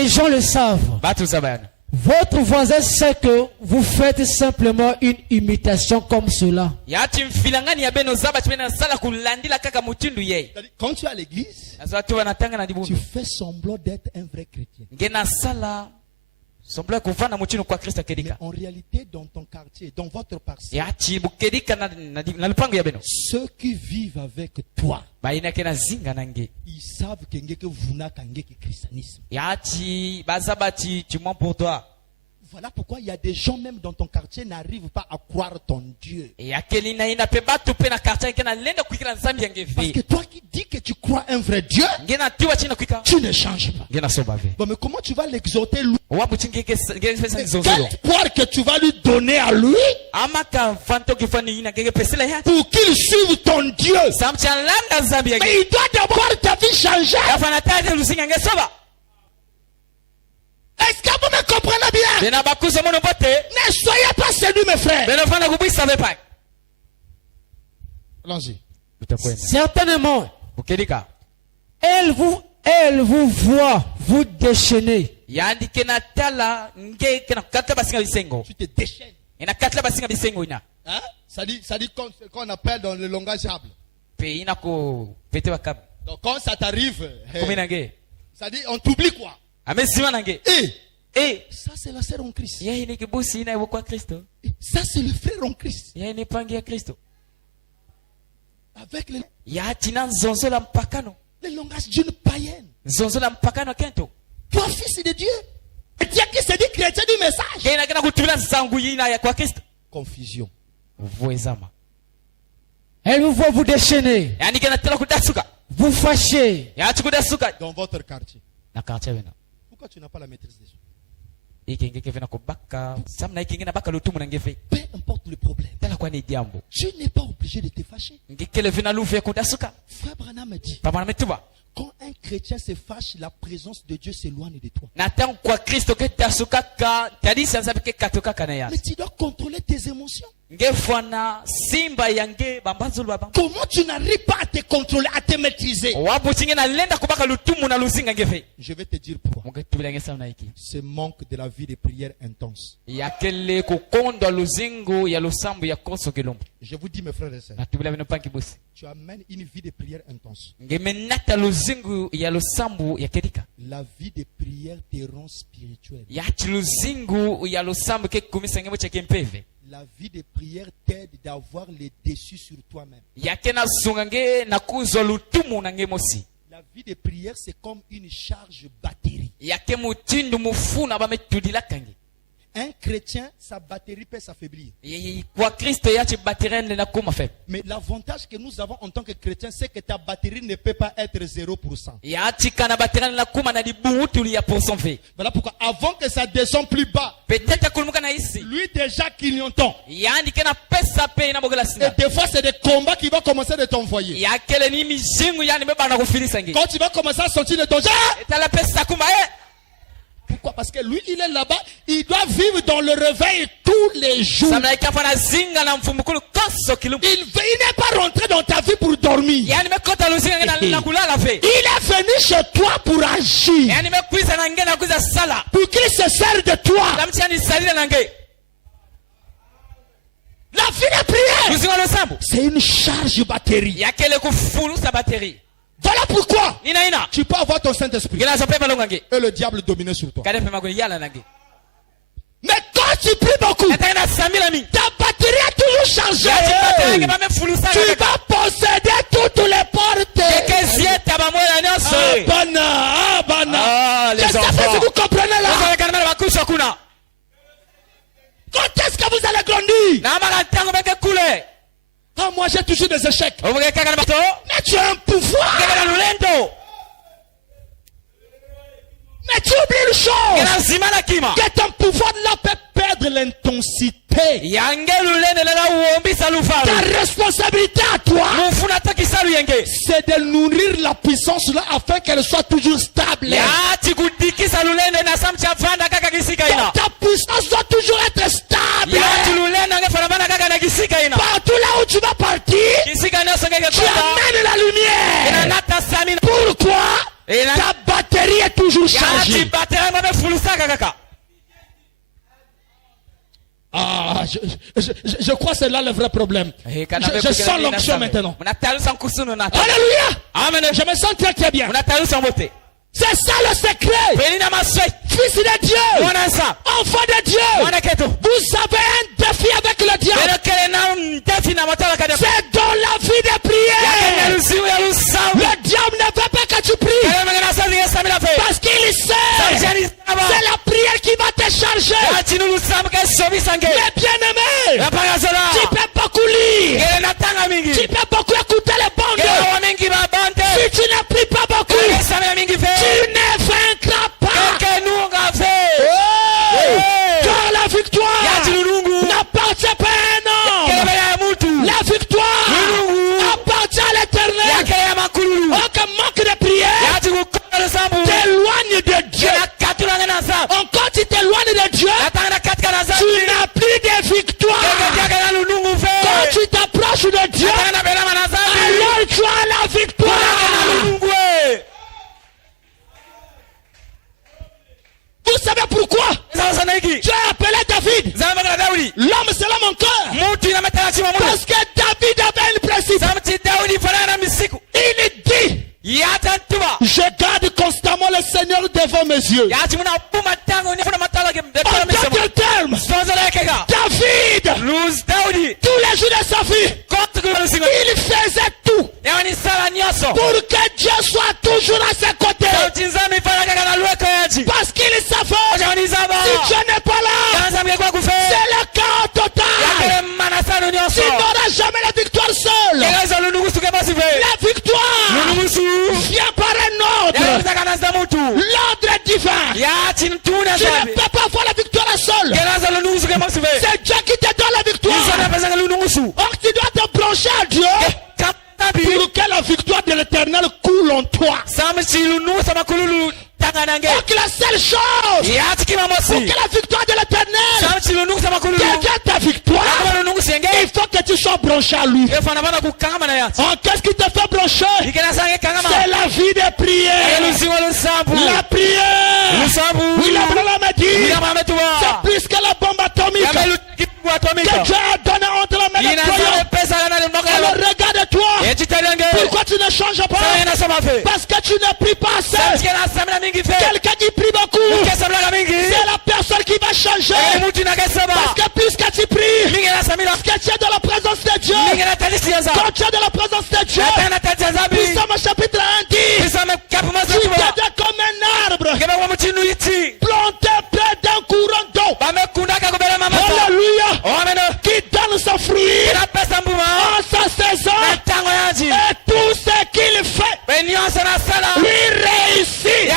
gens le savent. Votre voisin sait que vous faites simplement une imitation comme cela. Quand tu es à l'église, tu fais semblant d'être un vrai chrétien. Mais en réalité, dans ton quartier, dans votre parcelle, ceux qui vivent avec toi, ils savent que vous n'avez qu'un christianisme. Voilà pourquoi il y a des gens même dans ton quartier qui n'arrivent pas à croire ton Dieu. Parce que toi qui dis que tu crois un vrai Dieu, tu ne changes pas. Bon, mais comment tu vas l'exhorter lui? Quel espoir que tu vas lui donner à lui pour qu'il suive ton Dieu? Mais il doit d'abord ta vie changer. Est-ce que vous me comprenez bien? Ne soyez pas séduits, mes frères. Allons-y. Certainement, elle vous voit vous déchaîner. Tu te déchaînes. Hein? Ça dit ce qu'on appelle dans le langage sable. Donc quand ça t'arrive, ça dit on t'oublie quoi? Et ça c'est la sœur en Christ. Ça c'est le frère en Christ. Avec le langage d'une païenne. Toi fils de Dieu. Et Dieu qui se dit chrétien du message. Confusion. Elle vous voit vous déchaîner. Vous fâcher. Dans votre quartier. Pourquoi tu n'as pas la maîtrise des choses? Peu importe le problème. Tu n'es pas obligé de te fâcher. Frère Branham me dit, quand un chrétien se fâche, la présence de Dieu s'éloigne de toi. Mais tu dois contrôler tes émotions. Comment tu n'arrives pas à te contrôler, à te maîtriser? Je vais te dire pourquoi. Ce manque de la vie de prière intense. Je vous dis mes frères et sœurs, tu amènes une vie de prière intense. La vie de prière te rend spirituel. La vie de prière t'aide d'avoir le dessus sur toi-même. La vie de prière, c'est comme une charge batterie. Un chrétien, sa batterie peut s'affaiblir. Mais l'avantage que nous avons en tant que chrétiens, c'est que ta batterie ne peut pas être 0%. Voilà pourquoi, avant que ça descende plus bas, lui déjà clignotant. Et des fois, c'est des combats qui vont commencer de t'envoyer. Quand tu vas commencer à sortir de ton genre. Pourquoi? Parce que lui, il est là-bas, il doit vivre dans le réveil tous les jours. Il n'est pas rentré dans ta vie pour dormir. Il est venu chez toi pour agir. Pour qu'il se serve de toi. La vie de prière, c'est une charge batterie. Voilà pourquoi tu peux avoir ton Saint-Esprit et le diable dominer sur toi. Mais quand tu pries beaucoup, ta batterie est toujours chargée. Tu vas posséder toutes les portes. Qu'est-ce que vous comprenez là? Quand est-ce que vous allez grandir? Ah, moi j'ai toujours des échecs. Mais tu as un pouvoir. Mais tu oublies une chose. Que ton pouvoir là peut perdre l'intensité. Ta responsabilité à toi, c'est de nourrir la puissance là afin qu'elle soit toujours stable. Ta puissance doit toujours être stable. Partout là où tu vas partir, tu amènes la lumière. Pourquoi? Ta batterie est toujours chargée. Ah, je crois que c'est là le vrai problème. Je sens l'onction maintenant. Alléluia. Je me sens très très bien. C'est ça le secret. Fils de Dieu, enfant de Dieu, vous avez un défi avec le diable. C'est dans la vie de prière. Le diable ne veut pas que tu pries. Parce qu'il sait, c'est la prière qui va te charger. tu peux beaucoup écouter les bandes. Si tu ne pries pas beaucoup, tu ne vaincras pas. Car la victoire n'appartient pas à un homme. La victoire appartient à l'Éternel. Aucun manque de prière t'éloigne de Dieu. Encore tu t'éloignes de Dieu, tu n'as plus de victoire. Quand tu t'approches de Dieu, alors tu as la victoire. Vous savez pourquoi Dieu a appelé David l'homme selon mon cœur? Parce que David avait une principe. Il dit, je garde constamment le Seigneur devant mes yeux. En d'autres termes, David, tous les jours de sa vie, il faisait tout pour que Dieu soit toujours à ses côtés. Parce qu'il savait, si Dieu n'est pas là, c'est le chaos total. Tu n'auras jamais la victoire seule. La victoire vient par un ordre. L'ordre divin. Tu ne peux pas avoir la victoire seule. C'est Dieu qui te donne la victoire. Or tu dois te brancher à Dieu pour que la victoire de l'Éternel coule en toi. Donc la seule chose pour que la victoire de l'Éternel devienne ta victoire, il faut que tu sois branché à lui. Qu'est-ce qui te fait brancher? C'est la vie de prière. La prière. Oui, l'Abraham a dit, c'est plus que la bombe atomique que Dieu a donné entre la main de croyants. Alors regarde-toi. Pourquoi tu ne changes pas? Parce que tu ne pries pas assez. Quelqu'un qui prie beaucoup, c'est la personne qui va changer. Parce que plus que tu pries, parce que tu es dans la présence de Dieu. Quand tu es dans la présence de Dieu, Psalm chapitre 1 dit, tu t'aides comme un arbre planté près d'un courant d'eau. Alléluia. Qui donne son fruit en sa saison. Et tout ce qu'il fait, lui réussit.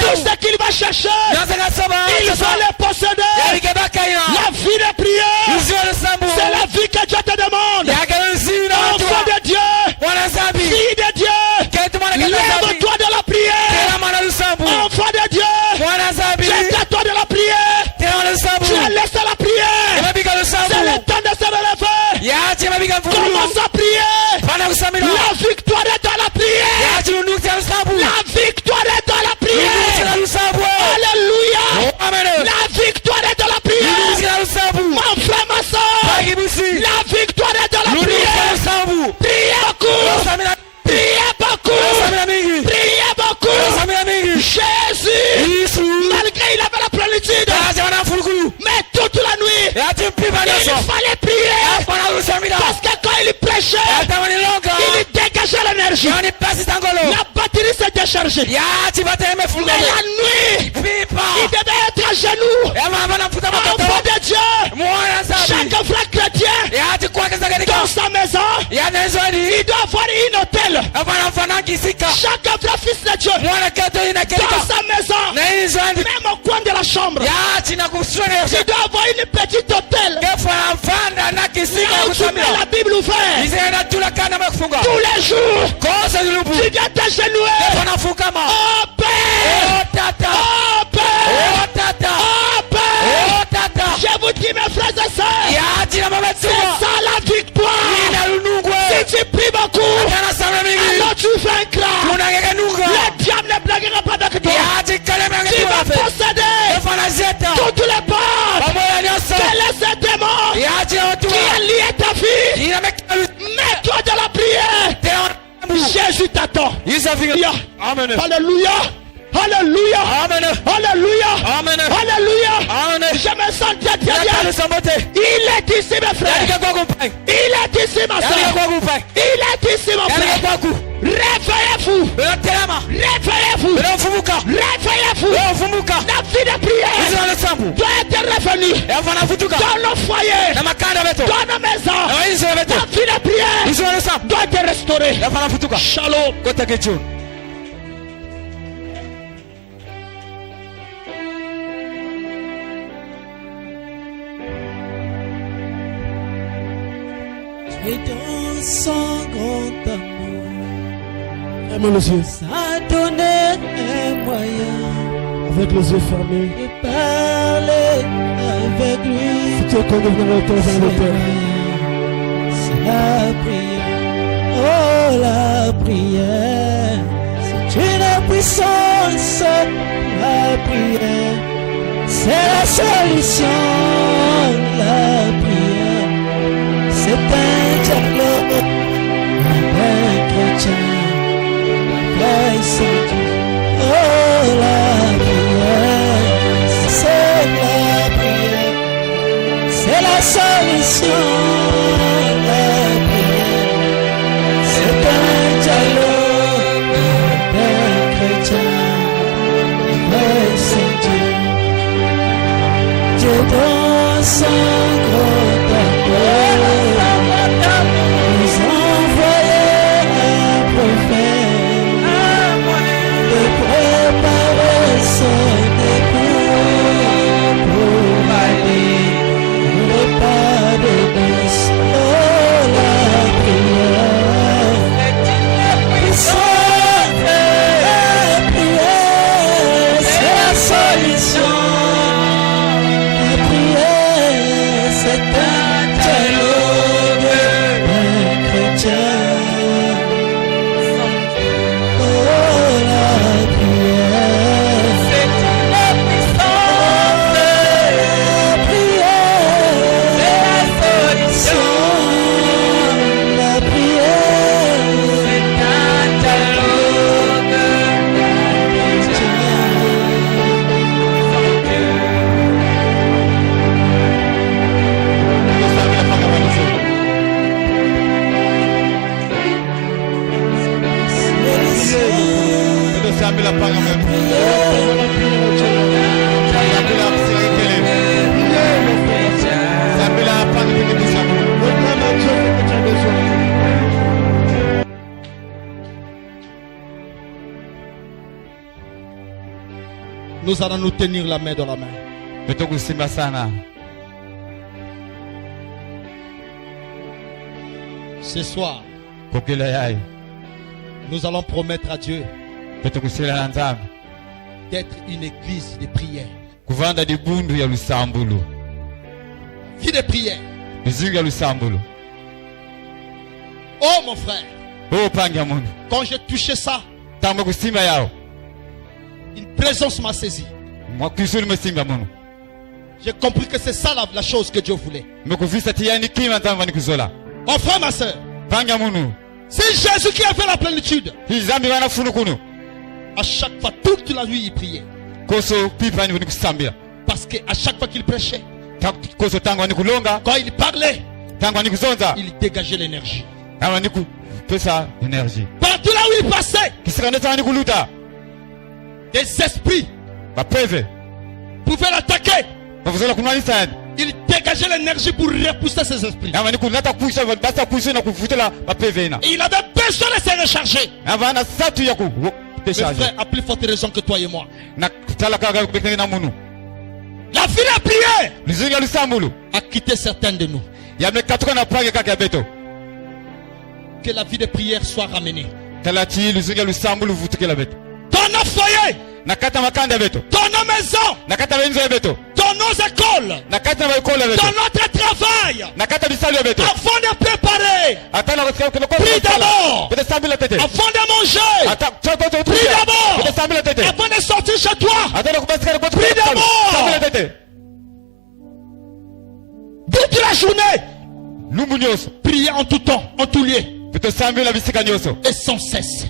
Tout ce qu'il va chercher, il va le posséder. La vie de prière, c'est la vie que Dieu te demande. Enfant de Dieu, fille de Dieu, lève-toi de la prière. Enfant de Dieu, jette-toi de la prière. Tu as laissé la prière. C'est le temps de se relever. Commence à prier. La victoire est dans la prière. La victoire est dans la prière. Alléluia. La victoire est dans la prière. Mon frère, ma soeur, la victoire est dans la prière. Priez beaucoup. Priez beaucoup. Priez beaucoup. Jésus, malgré il avait la plénitude, mais toute la nuit, il fallait prier. Parce que quand il prêchait, il dégageait l'énergie. La batterie s'est déchargée. Mais la nuit, il devait être à genoux. Enfant de Dieu, chaque frère chrétien dans sa maison, il doit avoir une hôtel. Chaque frère fils de Dieu dans sa maison, même au coin de la chambre, il doit avoir une petite hôtel. Là où tu mets la Bible ouverte tous les jours, tu viens t'agenouiller. Oh Père, oh Père, oh Père. Je vous dis mes frères et sœurs, c'est ça la victoire. Si tu pries beaucoup, alors tu vaincras. Le diable ne blaguera pas avec toi. Tu vas posséder toutes les portes. Quel est ce démon qui a lié ta vie? Mets-toi dans la prière. Jésus t'attend. Amen. Alléluia. Alléluia. Amen. Alléluia. Amen. Alléluia. Amen. Je me sens bien. Il est ici mes frères. Il est ici ma soeur. Il est ici mon frère. Réveillez-vous. Réveillez-vous. Réveillez-vous. La vie de prière doit être revenue dans nos foyers, dans nos maisons. La vie de prière doit être restaurée. Shalom. Et dans son grand amour, ça a donné un moyen avec les yeux fermés de parler avec lui. C'est la prière, oh la prière, c'est une puissance, la prière, c'est la solution, la prière, c'est un dialogue avec chrétien, avec Saint Dieu, oh la prière, c'est la prière, c'est la solution, la prière, c'est un dialogue avec chrétien, avec Saint Dieu, Dieu dans son grand amour. Nous allons nous tenir la main dans la main. Ce soir, nous allons promettre à Dieu d'être une église de prière. Vie de prière. Oh mon frère, quand j'ai touché ça, une présence m'a saisi. J'ai compris que c'est ça la chose que Dieu voulait. Mon frère, ma soeur, c'est Jésus qui a fait la plénitude. À chaque fois, toute la nuit, il priait. Parce qu'à chaque fois qu'il prêchait, quand il parlait, il dégageait l'énergie. Partout là où il passait, des esprits pouvaient l'attaquer. Il dégageait l'énergie pour repousser ces esprits. Et il avait besoin de se recharger. Mes frères, à plus forte raison que toi et moi. La vie de prière a quitté certains de nous. Que la vie de prière soit ramenée. Dans nos foyers, dans nos maisons, dans nos écoles, dans notre travail, avant de préparer, prie d'abord, avant de manger, prie d'abord, avant de sortir chez toi, prie d'abord, toute la journée, priez en tout temps, en tout lieu, et sans cesse.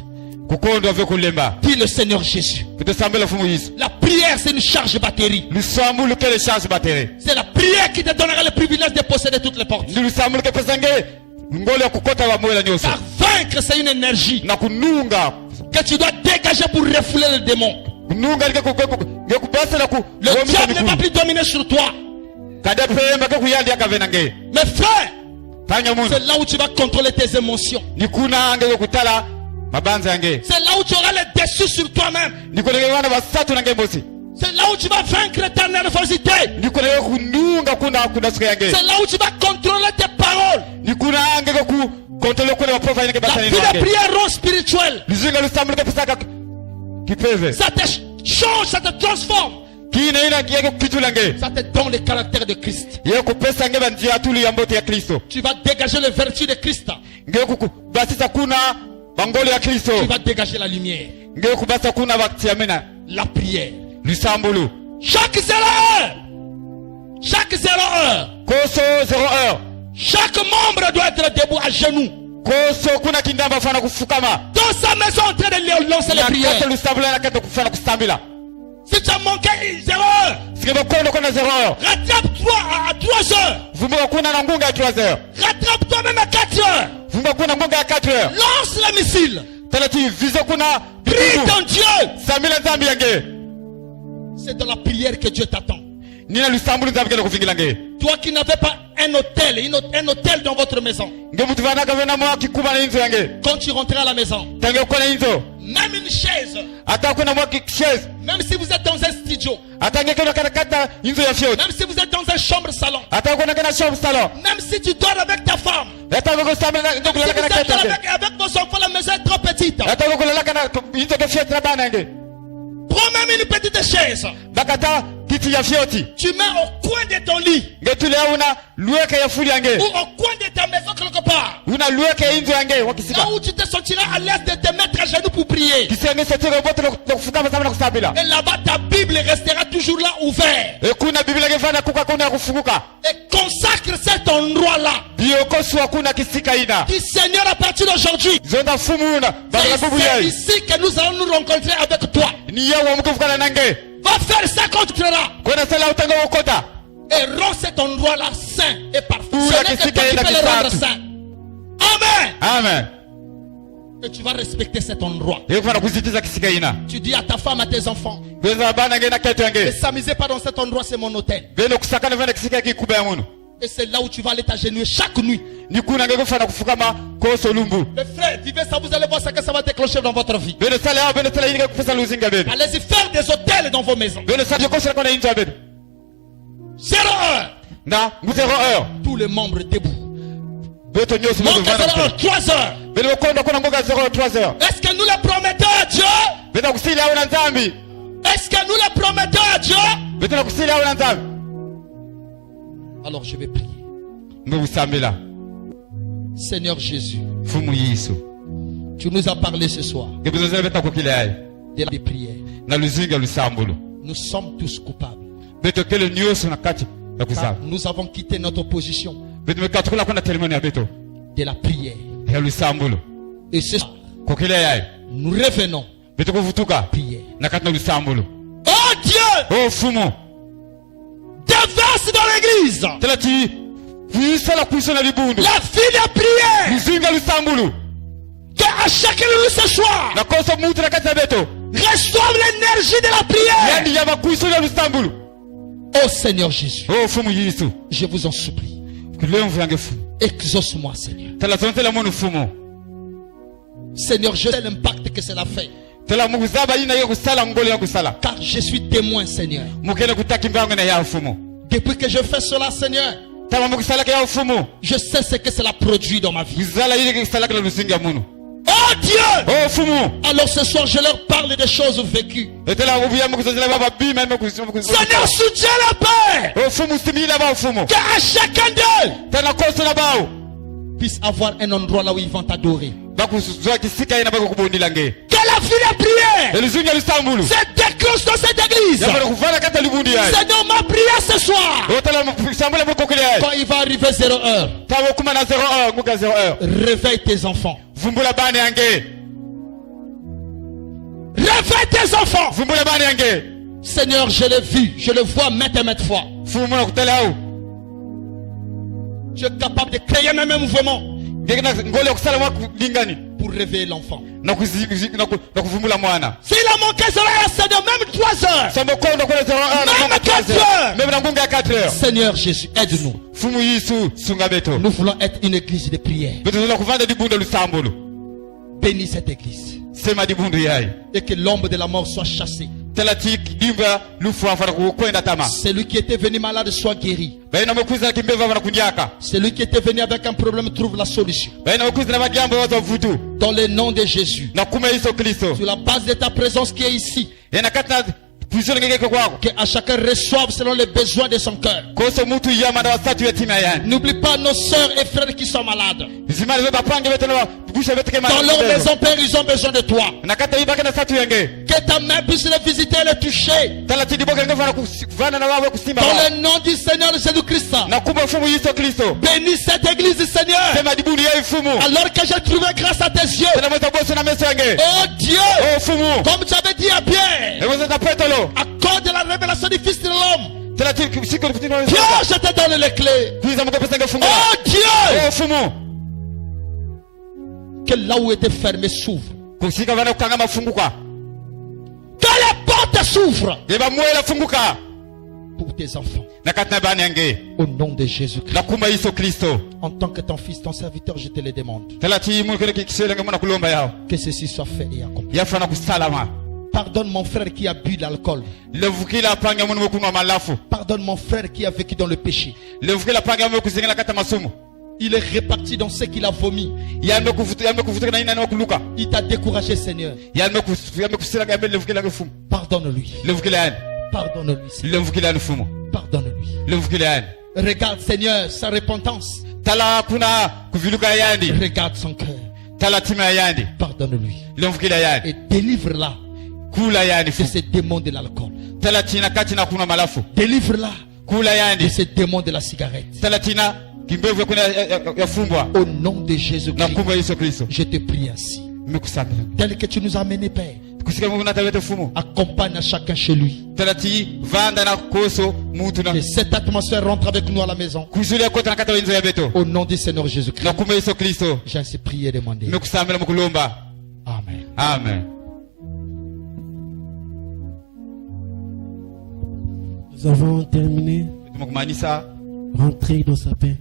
Dis le Seigneur Jésus. La prière, c'est une charge batterie. C'est la prière qui te donnera le privilège de posséder toutes les portes. Car vaincre, c'est une énergie que tu dois dégager pour refouler le démon. Le diable ne va plus dominer sur toi. Mais frère, c'est là où tu vas contrôler tes émotions. C'est là où tu auras le dessus sur toi-même. C'est là où tu vas vaincre ta nervosité. C'est là où tu vas contrôler tes paroles. La vie de prière rend spirituelle. Ça te change, ça te transforme. Ça te donne le caractère de Christ. Tu vas dégager les vertus de Christ. Tu vas dégager la lumière. La prière. Chaque 0 heure. Chaque 0 heure. Chaque membre doit être debout à genoux. Dans sa maison en train de lancer les prières. Si tu as manqué 0 heure, rattrape-toi à 3 heures. Rattrape-toi même à 4 heures. Lance les missiles. Prie ton Dieu. C'est dans la prière que Dieu t'attend. Toi qui n'avais pas un hôtel dans votre maison. Quand tu rentrais à la maison, même une chaise, même si vous êtes dans un studio, même si vous êtes dans une chambre salon, même si tu dors avec ta femme, même si vous êtes avec vos enfants, la maison est trop petite, prends même une petite chaise. Tu mets au coin de ton lit ou au coin de ta maison quelque part, là où tu te sentiras à l'aise de te mettre à genoux pour prier. Et là-bas ta Bible restera toujours là ouverte. Et consacre cet endroit-là. Dis Seigneur, à partir d'aujourd'hui, c'est ici que nous allons nous rencontrer avec toi. Va faire ça quand tu seras. Et rends cet endroit-là saint et parfait. Ce n'est que toi qui peux le rendre saint. Amen. Amen. Et tu vas respecter cet endroit. Tu dis à ta femme, à tes enfants, ne s'amusez pas dans cet endroit, c'est mon hôtel. Et c'est là où tu vas aller t'agenouiller chaque nuit. Mais frère, vivez ça, vous allez voir ce que ça va déclencher dans votre vie. Allez-y faire des hôtels dans vos maisons. 0 heure. Tous les membres debout. 3 heures. Est-ce que nous le promettons à Dieu? Est-ce que nous le promettons à Dieu? Alors je vais prier. Seigneur Jésus, tu nous as parlé ce soir de la prière. Nous sommes tous coupables. Nous avons quitté notre position de la prière. Et ce soir, nous revenons à prier. Oh Dieu! Déverse dans l'église la vie de prière. Que à chacun de nous ce soir reçoive l'énergie de la prière. Oh Seigneur Jésus, je vous en supplie, exauce-moi Seigneur. Seigneur, je sais l'impact que cela fait. Car je suis témoin Seigneur. Depuis que je fais cela Seigneur, je sais ce que cela produit dans ma vie. Oh Dieu! Alors ce soir je leur parle des choses vécues. Seigneur, soutiens la paix. Qu'à chacun d'eux puisse avoir un endroit là où ils vont t'adorer. Que la vie de prière se déclenche dans cette église. Seigneur, ma prière ce soir, quand il va arriver 0 heure, réveille tes enfants. Réveille tes enfants. Seigneur, je l'ai vu, je le vois maintes et maintes fois. Tu es capable de créer même un mouvement pour réveiller l'enfant. S'il a manqué cela, Seigneur, même 3 heures, même 4 heures, Seigneur Jésus, aide-nous. Nous voulons être une église de prière. Bénis cette église. Et que l'ombre de la mort soit chassée. Celui qui était venu malade soit guéri. Celui qui était venu avec un problème trouve la solution. Dans le nom de Jésus. Sur la base de ta présence qui est ici. Que à chacun reçoive selon les besoins de son cœur. N'oublie pas nos soeurs et frères qui sont malades. Dans leur maison, Père, ils ont besoin de toi. Que ta main puisse les visiter et les toucher. Dans le nom du Seigneur Jésus-Christ. Bénis cette église, Seigneur. Alors que j'ai trouvé grâce à tes yeux. Oh Dieu, comme tu avais dit à Pierre, accorde la révélation du Fils de l'homme. Dieu, je te donne les clés. Oh Dieu, que là où était fermé s'ouvre. Que la porte s'ouvre pour tes enfants. Au nom de Jésus-Christ. En tant que ton fils, ton serviteur, je te le demande. Que ceci soit fait et accompli. Pardonne mon frère qui a bu de l'alcool. Pardonne mon frère qui a vécu dans le péché. Il est réparti dans ce qu'il a vomi. Il t'a découragé, Seigneur. Pardonne-lui. Pardonne-lui. Pardonne-lui. Regarde, Seigneur, sa repentance. Regarde son cœur. Pardonne-lui. Et délivre-la de ces démons de l'alcool. Délivre-la de ces démons de la cigarette. Au nom de Jésus-Christ, je te prie ainsi. Tel que tu nous as amené, Père. Accompagne à chacun chez lui. Que cette atmosphère rentre avec nous à la maison. Au nom du Seigneur Jésus-Christ, j'ai ainsi prié et demandé. Amen. Amen. Nous avons terminé. Rentrer dans sa paix.